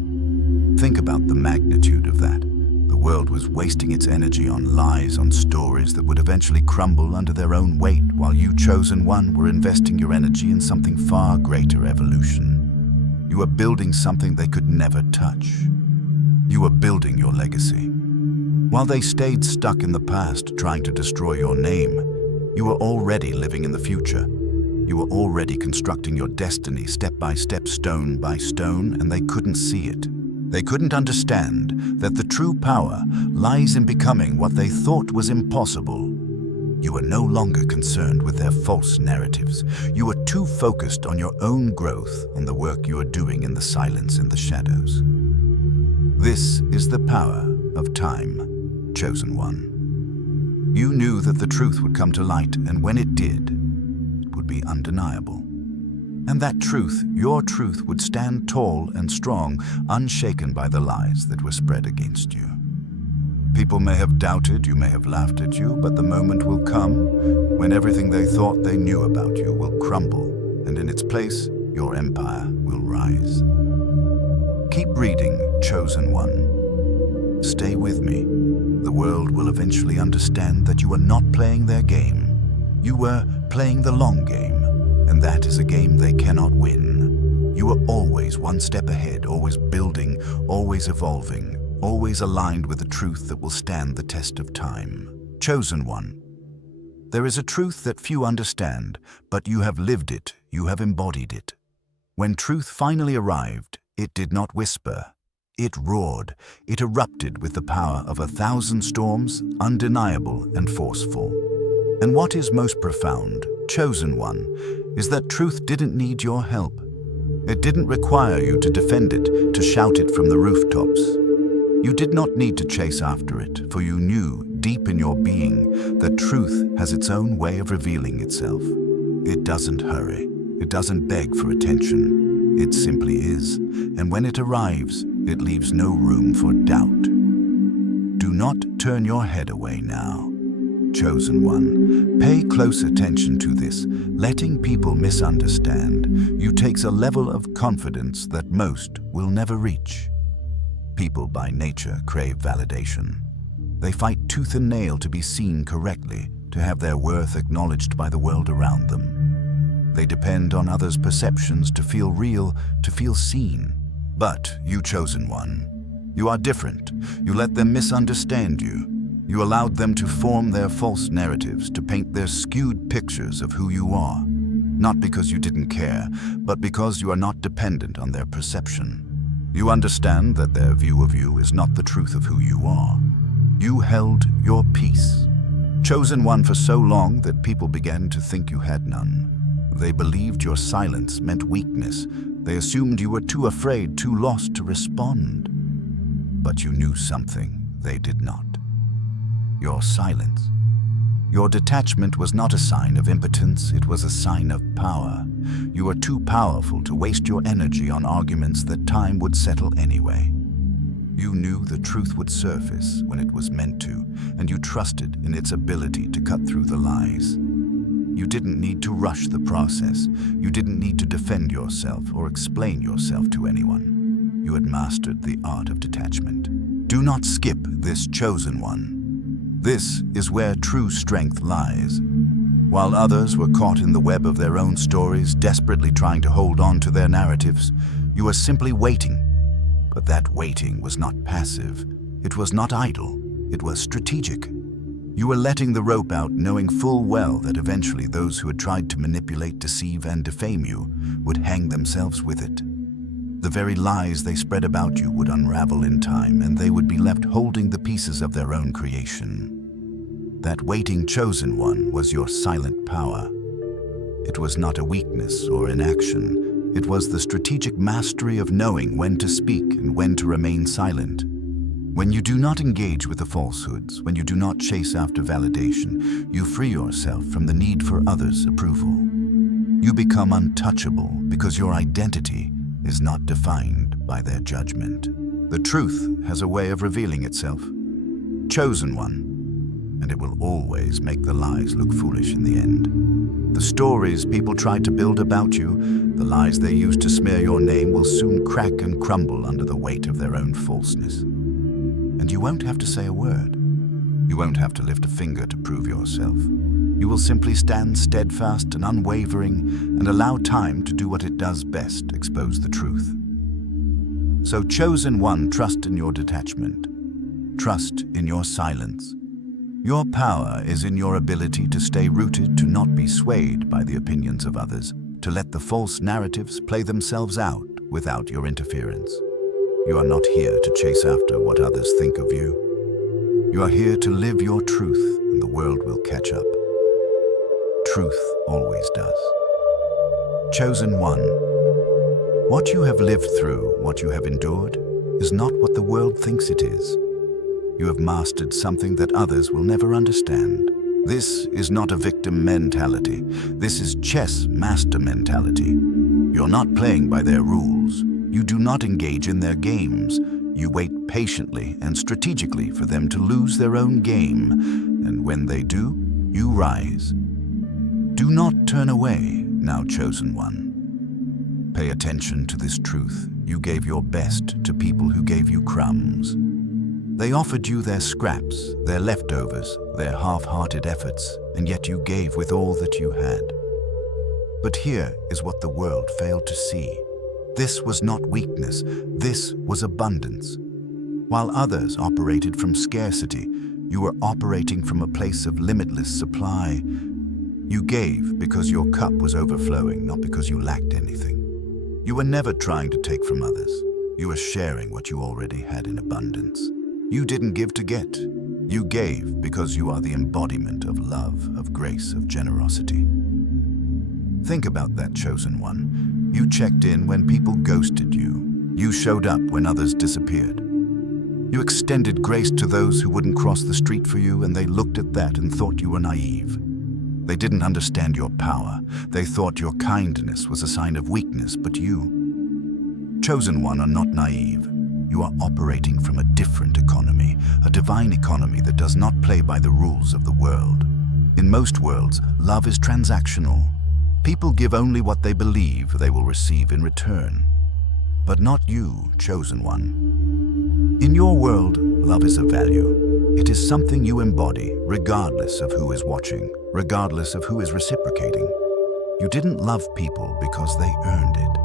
Think about the magnitude of that. The world was wasting its energy on lies, on stories that would eventually crumble under their own weight, while you, Chosen One, were investing your energy in something far greater: evolution. You were building something they could never touch. You were building your legacy. While they stayed stuck in the past, trying to destroy your name, you were already living in the future. You were already constructing your destiny step by step, stone by stone, and they couldn't see it. They couldn't understand that the true power lies in becoming what they thought was impossible. You were no longer concerned with their false narratives. You were too focused on your own growth, on the work you are doing in the silence and the shadows. This is the power of time, Chosen One. You knew that the truth would come to light, and when it did, it would be undeniable. And that truth, your truth, would stand tall and strong, unshaken by the lies that were spread against you. People may have doubted, you may have laughed at you, but the moment will come when everything they thought they knew about you will crumble, and in its place, your empire will rise. Keep reading, Chosen One. Stay with me. The world will eventually understand that you are not playing their game. You were playing the long game, and that is a game they cannot win. You are always one step ahead, always building, always evolving, always aligned with a truth that will stand the test of time. Chosen One. There is a truth that few understand, but you have lived it, you have embodied it. When truth finally arrived, it did not whisper. It roared, it erupted with the power of 1,000 storms, undeniable and forceful. And what is most profound, Chosen One, is that truth didn't need your help. It didn't require you to defend it, to shout it from the rooftops. You did not need to chase after it, for you knew, deep in your being, that truth has its own way of revealing itself. It doesn't hurry. It doesn't beg for attention. It simply is, and when it arrives, it leaves no room for doubt. Do not turn your head away now. Chosen One, pay close attention to this. Letting people misunderstand you takes a level of confidence that most will never reach. People by nature crave validation. They fight tooth and nail to be seen correctly, to have their worth acknowledged by the world around them. They depend on others' perceptions to feel real, to feel seen. But you, Chosen One, you are different. You let them misunderstand you. You allowed them to form their false narratives, to paint their skewed pictures of who you are. Not because you didn't care, but because you are not dependent on their perception. You understand that their view of you is not the truth of who you are. You held your peace. Chosen One for so long that people began to think you had none. They believed your silence meant weakness. They assumed you were too afraid, too lost to respond. But you knew something they did not. Your silence. Your detachment was not a sign of impotence, it was a sign of power. You were too powerful to waste your energy on arguments that time would settle anyway. You knew the truth would surface when it was meant to, and you trusted in its ability to cut through the lies. You didn't need to rush the process. You didn't need to defend yourself or explain yourself to anyone. You had mastered the art of detachment. Do not skip this, Chosen One. This is where true strength lies. While others were caught in the web of their own stories, desperately trying to hold on to their narratives, you were simply waiting. But that waiting was not passive. It was not idle. It was strategic. You were letting the rope out, knowing full well that eventually those who had tried to manipulate, deceive, and defame you would hang themselves with it. The very lies they spread about you would unravel in time, and they would be left holding the pieces of their own creation. That waiting, Chosen One was your silent power. It was not a weakness or inaction. It was the strategic mastery of knowing when to speak and when to remain silent. When you do not engage with the falsehoods, when you do not chase after validation, you free yourself from the need for others' approval. You become untouchable because your identity is not defined by their judgment. The truth has a way of revealing itself. Chosen One, and it will always make the lies look foolish in the end. The stories people tried to build about you, the lies they used to smear your name, will soon crack and crumble under the weight of their own falseness. And you won't have to say a word. You won't have to lift a finger to prove yourself. You will simply stand steadfast and unwavering and allow time to do what it does best, expose the truth. So, Chosen One, trust in your detachment. Trust in your silence. Your power is in your ability to stay rooted, to not be swayed by the opinions of others, to let the false narratives play themselves out without your interference. You are not here to chase after what others think of you. You are here to live your truth, and the world will catch up. Truth always does. Chosen One, what you have lived through, what you have endured, is not what the world thinks it is. You have mastered something that others will never understand. This is not a victim mentality. This is chess master mentality. You're not playing by their rules. You do not engage in their games. You wait patiently and strategically for them to lose their own game, and when they do, you rise. Do not turn away, now chosen one. Pay attention to this truth. You gave your best to people who gave you crumbs. They offered you their scraps, their leftovers, their half-hearted efforts, and yet you gave with all that you had. But here is what the world failed to see. This was not weakness, this was abundance. While others operated from scarcity, you were operating from a place of limitless supply. You gave because your cup was overflowing, not because you lacked anything. You were never trying to take from others. You were sharing what you already had in abundance. You didn't give to get. You gave because you are the embodiment of love, of grace, of generosity. Think about that, chosen one. You checked in when people ghosted you. You showed up when others disappeared. You extended grace to those who wouldn't cross the street for you, and they looked at that and thought you were naive. They didn't understand your power. They thought your kindness was a sign of weakness, but you, chosen one, are not naive. You are operating from a different economy, a divine economy that does not play by the rules of the world. In most worlds, love is transactional. People give only what they believe they will receive in return. But not you, chosen one. In your world, love is a value. It is something you embody, regardless of who is watching, regardless of who is reciprocating. You didn't love people because they earned it.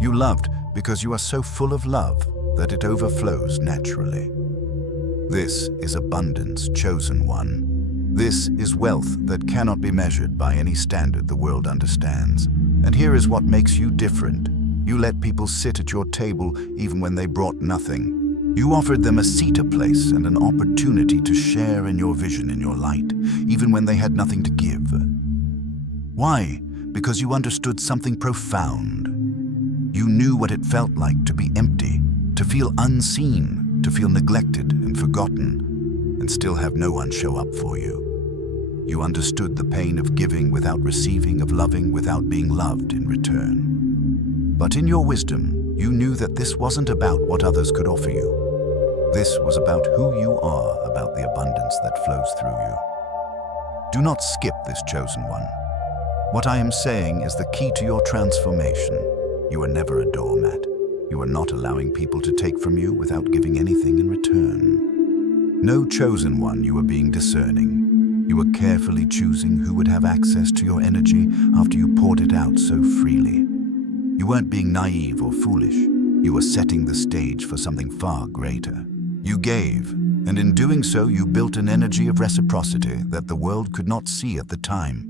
You loved because you are so full of love that it overflows naturally. This is abundance, chosen one. This is wealth that cannot be measured by any standard the world understands. And here is what makes you different. You let people sit at your table even when they brought nothing. You offered them a seat, a place, and an opportunity to share in your vision, in your light, even when they had nothing to give. Why? Because you understood something profound. You knew what it felt like to be empty, to feel unseen, to feel neglected and forgotten, and still have no one show up for you. You understood the pain of giving without receiving, of loving without being loved in return. But in your wisdom, you knew that this wasn't about what others could offer you. This was about who you are, about the abundance that flows through you. Do not skip this, chosen one. What I am saying is the key to your transformation. You are never a doormat. You are not allowing people to take from you without giving anything in return. No, chosen one, you are being discerning. You were carefully choosing who would have access to your energy after you poured it out so freely. You weren't being naive or foolish. You were setting the stage for something far greater. You gave, and in doing so, you built an energy of reciprocity that the world could not see at the time.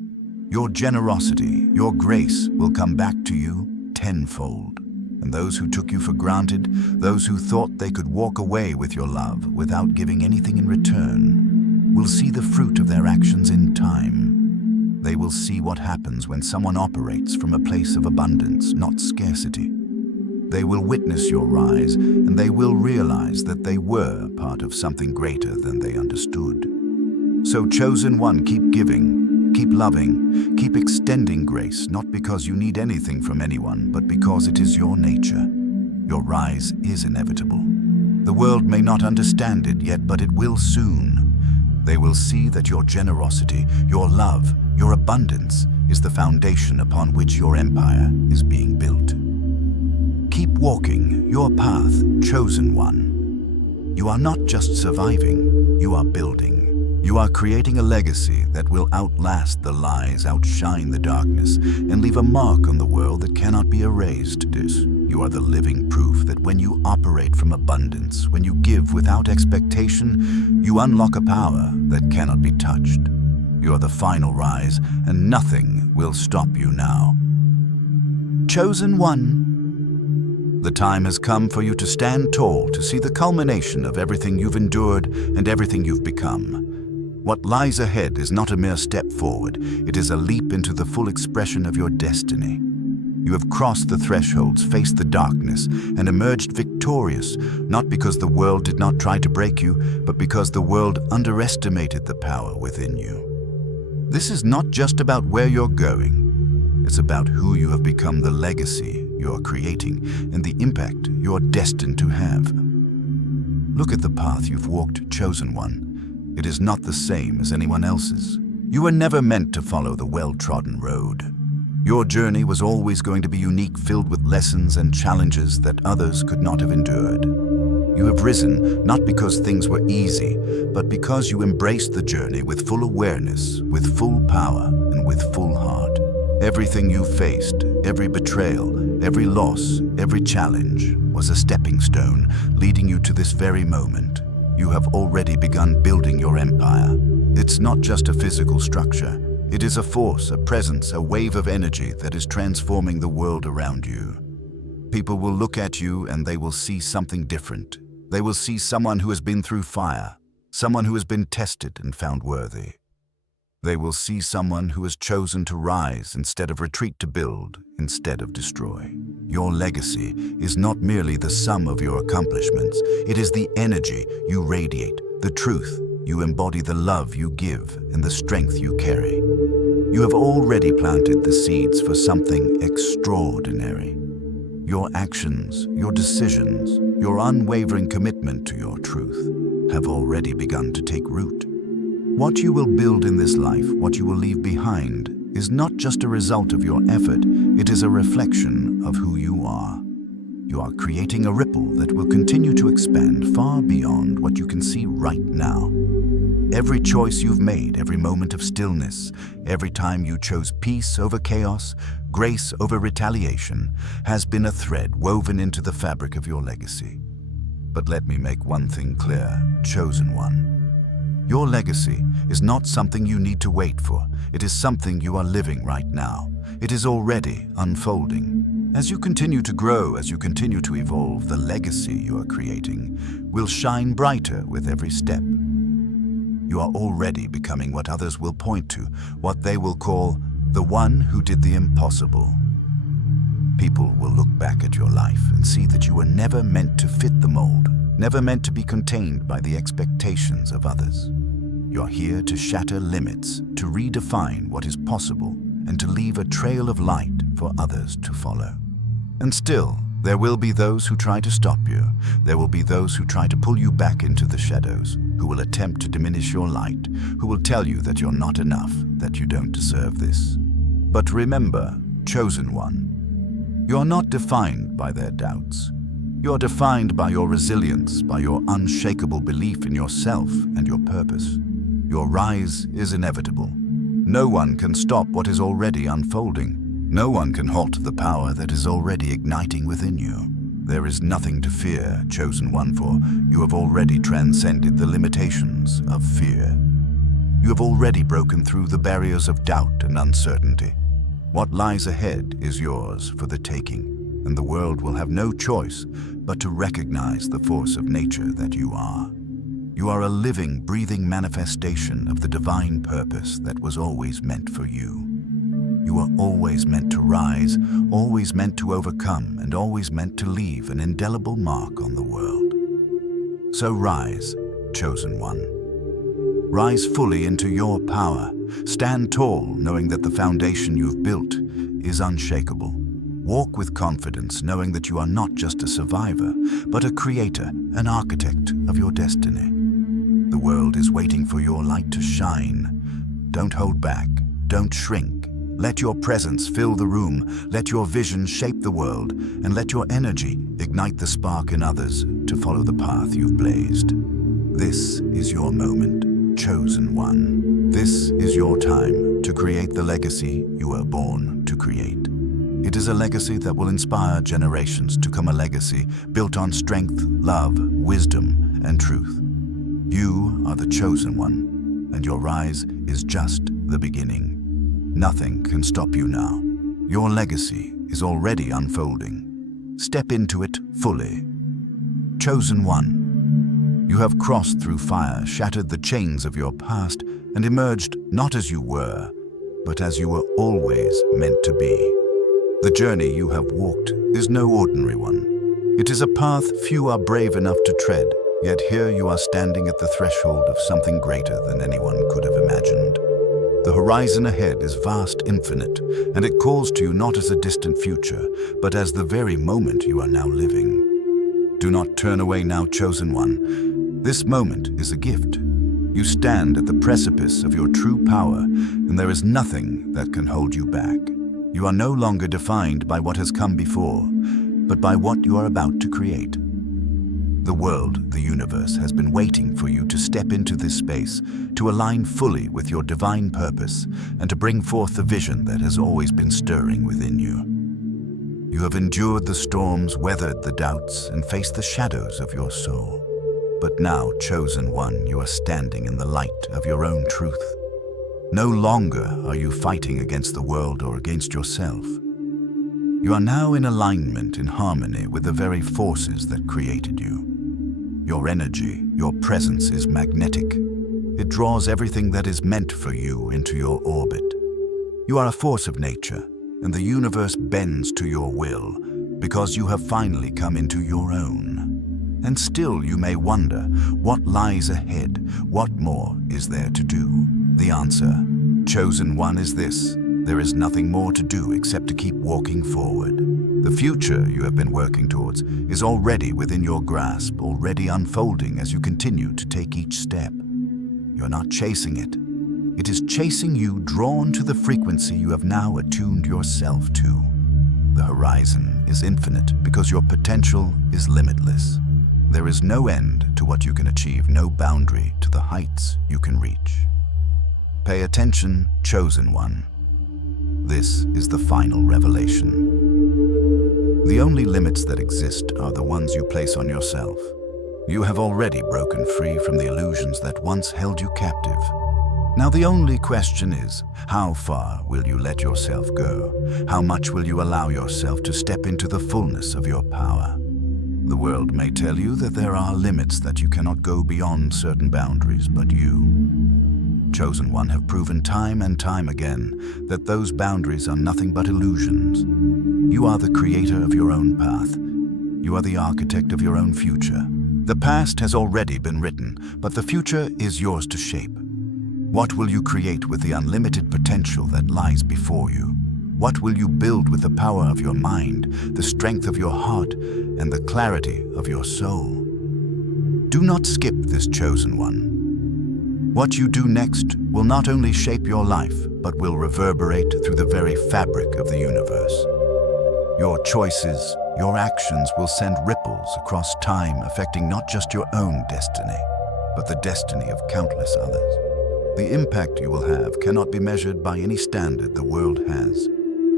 Your generosity, your grace will come back to you tenfold. And those who took you for granted, those who thought they could walk away with your love without giving anything in return, will see the fruit of their actions in time. They will see what happens when someone operates from a place of abundance, not scarcity. They will witness your rise, and they will realize that they were part of something greater than they understood. So, chosen one, keep giving, keep loving, keep extending grace, not because you need anything from anyone, but because it is your nature. Your rise is inevitable. The world may not understand it yet, but it will soon. They will see that your generosity, your love, your abundance is the foundation upon which your empire is being built. Keep walking your path, chosen one. You are not just surviving, you are building. You are creating a legacy that will outlast the lies, outshine the darkness, and leave a mark on the world that cannot be erased. You are the living proof that when you operate from abundance, when you give without expectation, you unlock a power that cannot be touched. You are the final rise, and nothing will stop you now. Chosen one. The time has come for you to stand tall, to see the culmination of everything you've endured and everything you've become. What lies ahead is not a mere step forward, it is a leap into the full expression of your destiny. You have crossed the thresholds, faced the darkness, and emerged victorious, not because the world did not try to break you, but because the world underestimated the power within you. This is not just about where you're going. It's about who you have become, the legacy you're creating, and the impact you're destined to have. Look at the path you've walked, chosen one. It is not the same as anyone else's. You were never meant to follow the well-trodden road. Your journey was always going to be unique, filled with lessons and challenges that others could not have endured. You have risen not because things were easy, but because you embraced the journey with full awareness, with full power, and with full heart. Everything you faced, every betrayal, every loss, every challenge was a stepping stone leading you to this very moment. You have already begun building your empire. It's not just a physical structure. It is a force, a presence, a wave of energy that is transforming the world around you. People will look at you and they will see something different. They will see someone who has been through fire, someone who has been tested and found worthy. They will see someone who has chosen to rise instead of retreat, to build instead of destroy. Your legacy is not merely the sum of your accomplishments. It is the energy you radiate, the truth you embody, the love you give, and the strength you carry. You have already planted the seeds for something extraordinary. Your actions, your decisions, your unwavering commitment to your truth have already begun to take root. What you will build in this life, what you will leave behind, is not just a result of your effort, it is a reflection of who you are. You are creating a ripple that will continue to expand far beyond what you can see right now. Every choice you've made, every moment of stillness, every time you chose peace over chaos, grace over retaliation, has been a thread woven into the fabric of your legacy. But let me make one thing clear, chosen one. Your legacy is not something you need to wait for. It is something you are living right now. It is already unfolding. As you continue to grow, as you continue to evolve, the legacy you are creating will shine brighter with every step. You are already becoming what others will point to, what they will call the one who did the impossible. People will look back at your life and see that you were never meant to fit the mold, never meant to be contained by the expectations of others. You're here to shatter limits, to redefine what is possible, and to leave a trail of light for others to follow. And still, there will be those who try to stop you. There will be those who try to pull you back into the shadows, who will attempt to diminish your light, who will tell you that you're not enough, that you don't deserve this. But remember, chosen one, you're not defined by their doubts. You're defined by your resilience, by your unshakable belief in yourself and your purpose. Your rise is inevitable. No one can stop what is already unfolding. No one can halt the power that is already igniting within you. There is nothing to fear, chosen one, for you have already transcended the limitations of fear. You have already broken through the barriers of doubt and uncertainty. What lies ahead is yours for the taking, and the world will have no choice but to recognize the force of nature that you are. You are a living, breathing manifestation of the divine purpose that was always meant for you. You are always meant to rise, always meant to overcome, and always meant to leave an indelible mark on the world. So rise, chosen one. Rise fully into your power. Stand tall, knowing that the foundation you've built is unshakable. Walk with confidence, knowing that you are not just a survivor, but a creator, an architect of your destiny. The world is waiting for your light to shine. Don't hold back. Don't shrink. Let your presence fill the room. Let your vision shape the world. And let your energy ignite the spark in others to follow the path you've blazed. This is your moment, chosen one. This is your time to create the legacy you were born to create. It is a legacy that will inspire generations to come, a legacy built on strength, love, wisdom, and truth. You are the chosen one, and your rise is just the beginning. Nothing can stop you now. Your legacy is already unfolding. Step into it fully. Chosen one, you have crossed through fire, shattered the chains of your past, and emerged not as you were, but as you were always meant to be. The journey you have walked is no ordinary one. It is a path few are brave enough to tread, yet here you are standing at the threshold of something greater than anyone could have imagined. The horizon ahead is vast, infinite, and it calls to you not as a distant future, but as the very moment you are now living. Do not turn away now, chosen one. This moment is a gift. You stand at the precipice of your true power, and there is nothing that can hold you back. You are no longer defined by what has come before, but by what you are about to create. The world, the universe, has been waiting for you to step into this space, to align fully with your divine purpose, and to bring forth the vision that has always been stirring within you. You have endured the storms, weathered the doubts, and faced the shadows of your soul. But now, chosen one, you are standing in the light of your own truth. No longer are you fighting against the world or against yourself. You are now in alignment, in harmony with the very forces that created you. Your energy, your presence is magnetic. It draws everything that is meant for you into your orbit. You are a force of nature, and the universe bends to your will because you have finally come into your own. And still you may wonder, what lies ahead? What more is there to do? The answer, chosen one, is this: there is nothing more to do except to keep walking forward. The future you have been working towards is already within your grasp, already unfolding as you continue to take each step. You're not chasing it. It is chasing you, drawn to the frequency you have now attuned yourself to. The horizon is infinite because your potential is limitless. There is no end to what you can achieve, no boundary to the heights you can reach. Pay attention, chosen one. This is the final revelation. The only limits that exist are the ones you place on yourself. You have already broken free from the illusions that once held you captive. Now the only question is, how far will you let yourself go? How much will you allow yourself to step into the fullness of your power? The world may tell you that there are limits, that you cannot go beyond certain boundaries, but you, chosen one, have proven time and time again that those boundaries are nothing but illusions. You are the creator of your own path. You are the architect of your own future. The past has already been written, but the future is yours to shape. What will you create with the unlimited potential that lies before you? What will you build with the power of your mind, the strength of your heart, and the clarity of your soul? Do not skip this, chosen one. What you do next will not only shape your life, but will reverberate through the very fabric of the universe. Your choices, your actions will send ripples across time, affecting not just your own destiny, but the destiny of countless others. The impact you will have cannot be measured by any standard the world has.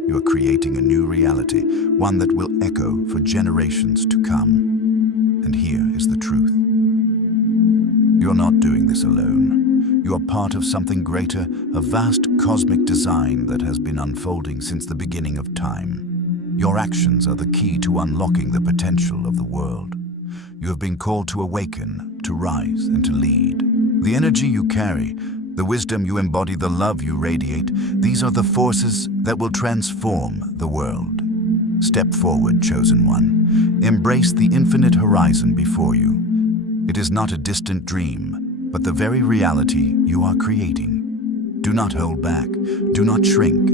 You are creating a new reality, one that will echo for generations to come. And here is the truth. You're not doing this alone. You are part of something greater, a vast cosmic design that has been unfolding since the beginning of time. Your actions are the key to unlocking the potential of the world. You have been called to awaken, to rise, and to lead. The energy you carry, the wisdom you embody, the love you radiate, these are the forces that will transform the world. Step forward, chosen one. Embrace the infinite horizon before you. It is not a distant dream, but the very reality you are creating. Do not hold back. Do not shrink.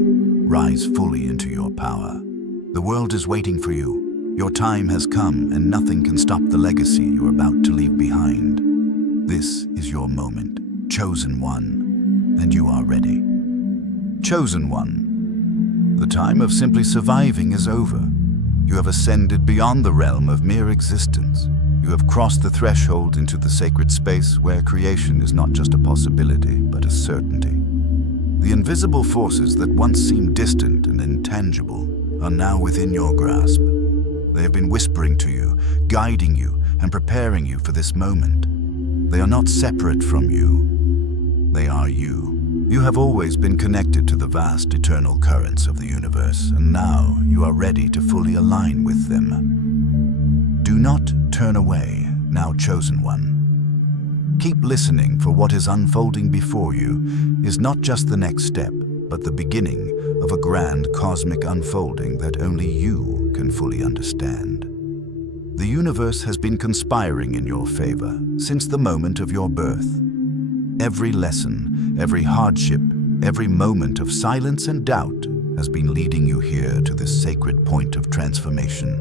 Rise fully into your power. The world is waiting for you. Your time has come, and nothing can stop the legacy you are about to leave behind. This is your moment, chosen one, and you are ready. Chosen one, the time of simply surviving is over. You have ascended beyond the realm of mere existence. You have crossed the threshold into the sacred space where creation is not just a possibility, but a certainty. The invisible forces that once seemed distant and intangible are now within your grasp. They have been whispering to you, guiding you, and preparing you for this moment. They are not separate from you. They are you. You have always been connected to the vast eternal currents of the universe, and now you are ready to fully align with them. Do not turn away, now chosen one. Keep listening, for what is unfolding before you is not just the next step, but the beginning of a grand cosmic unfolding that only you can fully understand. The universe has been conspiring in your favor since the moment of your birth. Every lesson, every hardship, every moment of silence and doubt has been leading you here to this sacred point of transformation.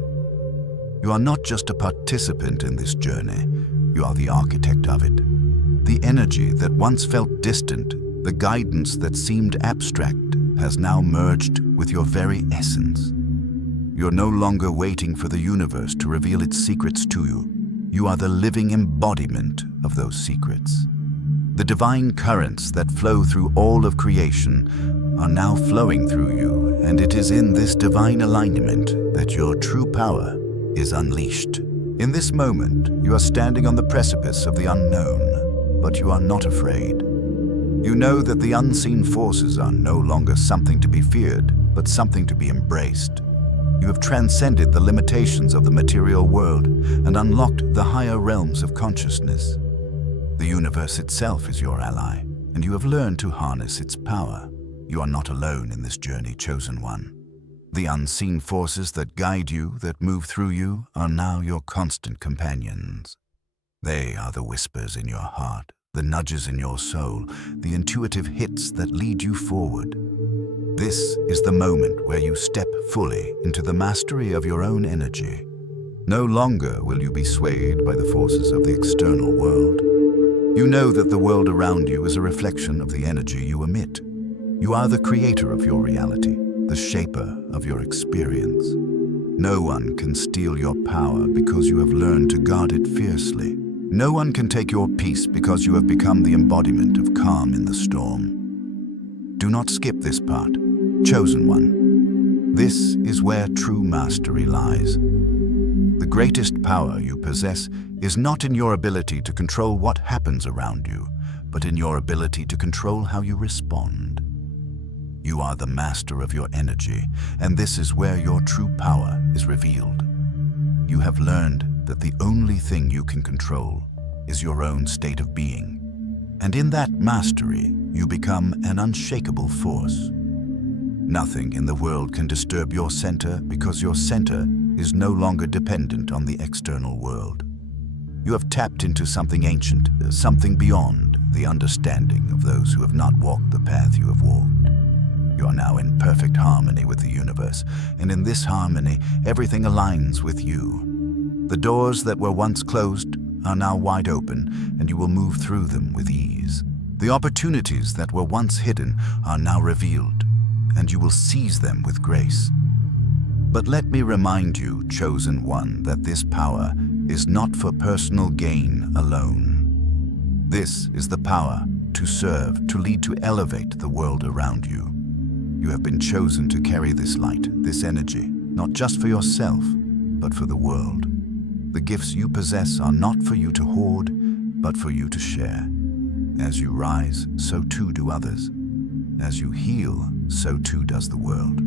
You are not just a participant in this journey, you are the architect of it. The energy that once felt distant, the guidance that seemed abstract, has now merged with your very essence. You're no longer waiting for the universe to reveal its secrets to you. You are the living embodiment of those secrets. The divine currents that flow through all of creation are now flowing through you, and it is in this divine alignment that your true power is unleashed. In this moment, you are standing on the precipice of the unknown, but you are not afraid. You know that the unseen forces are no longer something to be feared, but something to be embraced. You have transcended the limitations of the material world and unlocked the higher realms of consciousness. The universe itself is your ally, and you have learned to harness its power. You are not alone in this journey, chosen one. The unseen forces that guide you, that move through you, are now your constant companions. They are the whispers in your heart, the nudges in your soul, the intuitive hits that lead you forward. This is the moment where you step fully into the mastery of your own energy. No longer will you be swayed by the forces of the external world. You know that the world around you is a reflection of the energy you emit. You are the creator of your reality, the shaper of your experience. No one can steal your power because you have learned to guard it fiercely. No one can take your peace because you have become the embodiment of calm in the storm. Do not skip this part, chosen one. This is where true mastery lies. The greatest power you possess is not in your ability to control what happens around you, but in your ability to control how you respond. You are the master of your energy, and this is where your true power is revealed. You have learned that the only thing you can control is your own state of being. And in that mastery, you become an unshakable force. Nothing in the world can disturb your center because your center is no longer dependent on the external world. You have tapped into something ancient, something beyond the understanding of those who have not walked the path you have walked. You are now in perfect harmony with the universe, and in this harmony, everything aligns with you. The doors that were once closed are now wide open, and you will move through them with ease. The opportunities that were once hidden are now revealed, and you will seize them with grace. But let me remind you, chosen one, that this power is not for personal gain alone. This is the power to serve, to lead, to elevate the world around you. You have been chosen to carry this light, this energy, not just for yourself, but for the world. The gifts you possess are not for you to hoard, but for you to share. As you rise, so too do others. As you heal, so too does the world.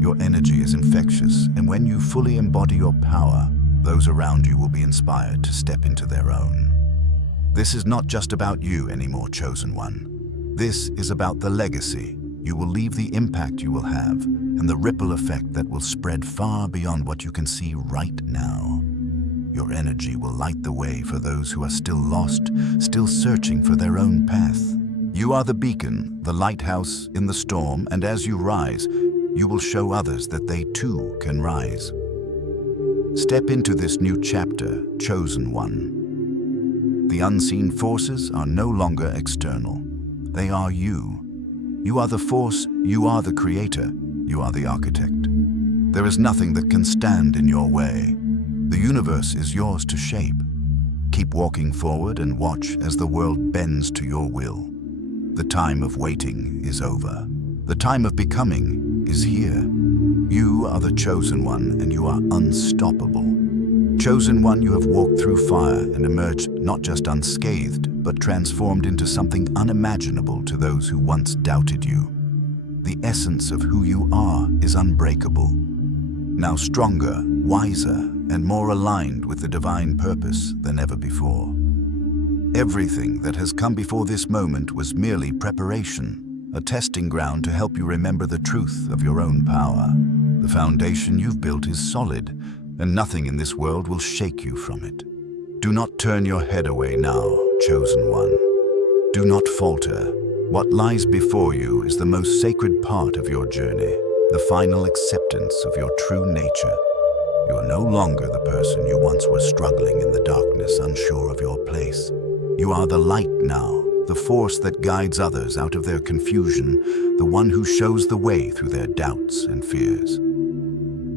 Your energy is infectious, and when you fully embody your power, those around you will be inspired to step into their own. This is not just about you anymore, chosen one. This is about the legacy you will leave, the impact you will have, and the ripple effect that will spread far beyond what you can see right now. Your energy will light the way for those who are still lost, still searching for their own path. You are the beacon, the lighthouse in the storm, and as you rise, you will show others that they too can rise. Step into this new chapter, chosen one. The unseen forces are no longer external. They are you. You are the force, you are the creator, you are the architect. There is nothing that can stand in your way. The universe is yours to shape. Keep walking forward and watch as the world bends to your will. The time of waiting is over. The time of becoming is here. You are the chosen one, and you are unstoppable. Chosen one, you have walked through fire and emerged not just unscathed, but transformed into something unimaginable to those who once doubted you. The essence of who you are is unbreakable. Now stronger, wiser, and more aligned with the divine purpose than ever before. Everything that has come before this moment was merely preparation, a testing ground to help you remember the truth of your own power. The foundation you've built is solid, and nothing in this world will shake you from it. Do not turn your head away now, chosen one. Do not falter. What lies before you is the most sacred part of your journey, the final acceptance of your true nature. You are no longer the person you once were, struggling in the darkness, unsure of your place. You are the light now, the force that guides others out of their confusion, the one who shows the way through their doubts and fears.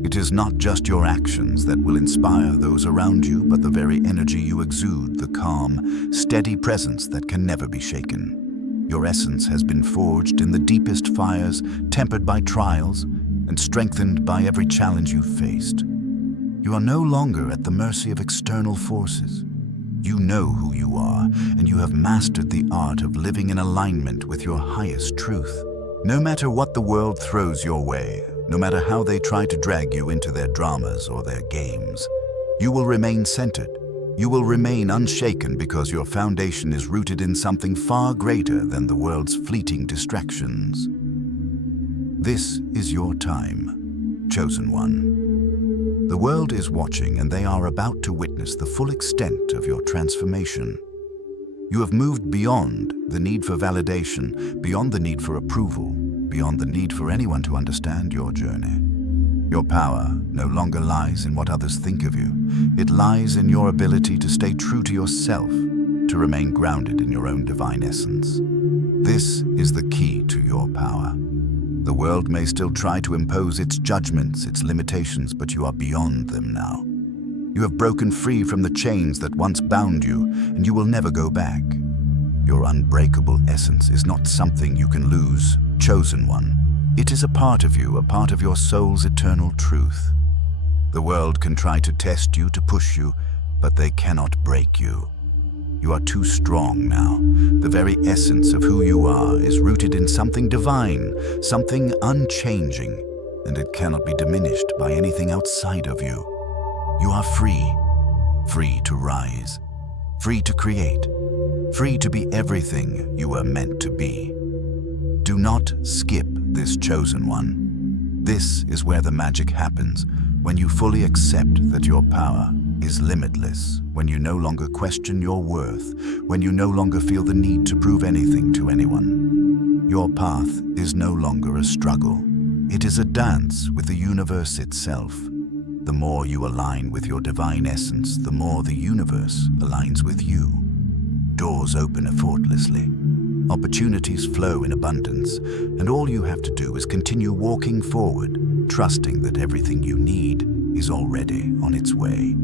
It is not just your actions that will inspire those around you, but the very energy you exude, the calm, steady presence that can never be shaken. Your essence has been forged in the deepest fires, tempered by trials, and strengthened by every challenge you've faced. You are no longer at the mercy of external forces. You know who you are, and you have mastered the art of living in alignment with your highest truth. No matter what the world throws your way, no matter how they try to drag you into their dramas or their games, you will remain centered. You will remain unshaken because your foundation is rooted in something far greater than the world's fleeting distractions. This is your time, chosen one. The world is watching, and they are about to witness the full extent of your transformation. You have moved beyond the need for validation, beyond the need for approval, beyond the need for anyone to understand your journey. Your power no longer lies in what others think of you. It lies in your ability to stay true to yourself, to remain grounded in your own divine essence. This is the key to your power. The world may still try to impose its judgments, its limitations, but you are beyond them now. You have broken free from the chains that once bound you, and you will never go back. Your unbreakable essence is not something you can lose, chosen one. It is a part of you, a part of your soul's eternal truth. The world can try to test you, to push you, but they cannot break you. You are too strong now. The very essence of who you are is rooted in something divine, something unchanging, and it cannot be diminished by anything outside of you. You are free, free to rise, free to create, free to be everything you were meant to be. Do not skip this, chosen one. This is where the magic happens, when you fully accept that your power is limitless, when you no longer question your worth, when you no longer feel the need to prove anything to anyone. Your path is no longer a struggle. It is a dance with the universe itself. The more you align with your divine essence, the more the universe aligns with you. Doors open effortlessly. Opportunities flow in abundance, and all you have to do is continue walking forward, trusting that everything you need is already on its way.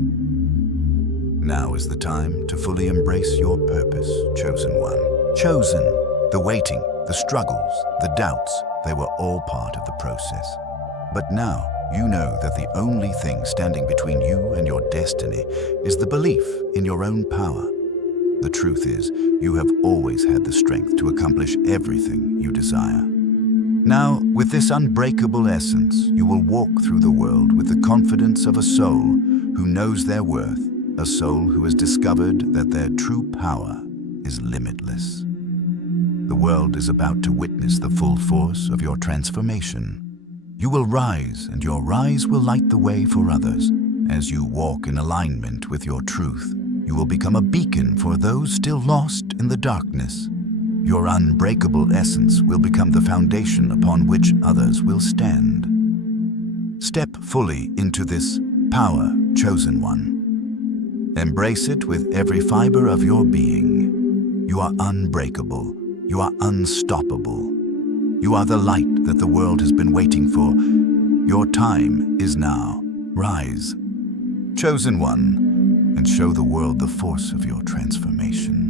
Now is the time to fully embrace your purpose, chosen one. Chosen. The waiting, the struggles, the doubts, they were all part of the process. But now, you know that the only thing standing between you and your destiny is the belief in your own power. The truth is, you have always had the strength to accomplish everything you desire. Now, with this unbreakable essence, you will walk through the world with the confidence of a soul who knows their worth, a soul who has discovered that their true power is limitless. The world is about to witness the full force of your transformation. You will rise, and your rise will light the way for others. As you walk in alignment with your truth, you will become a beacon for those still lost in the darkness. Your unbreakable essence will become the foundation upon which others will stand. Step fully into this power, chosen one. Embrace it with every fiber of your being. You are unbreakable. You are unstoppable. You are the light that the world has been waiting for. Your time is now. Rise, chosen one, and show the world the force of your transformation.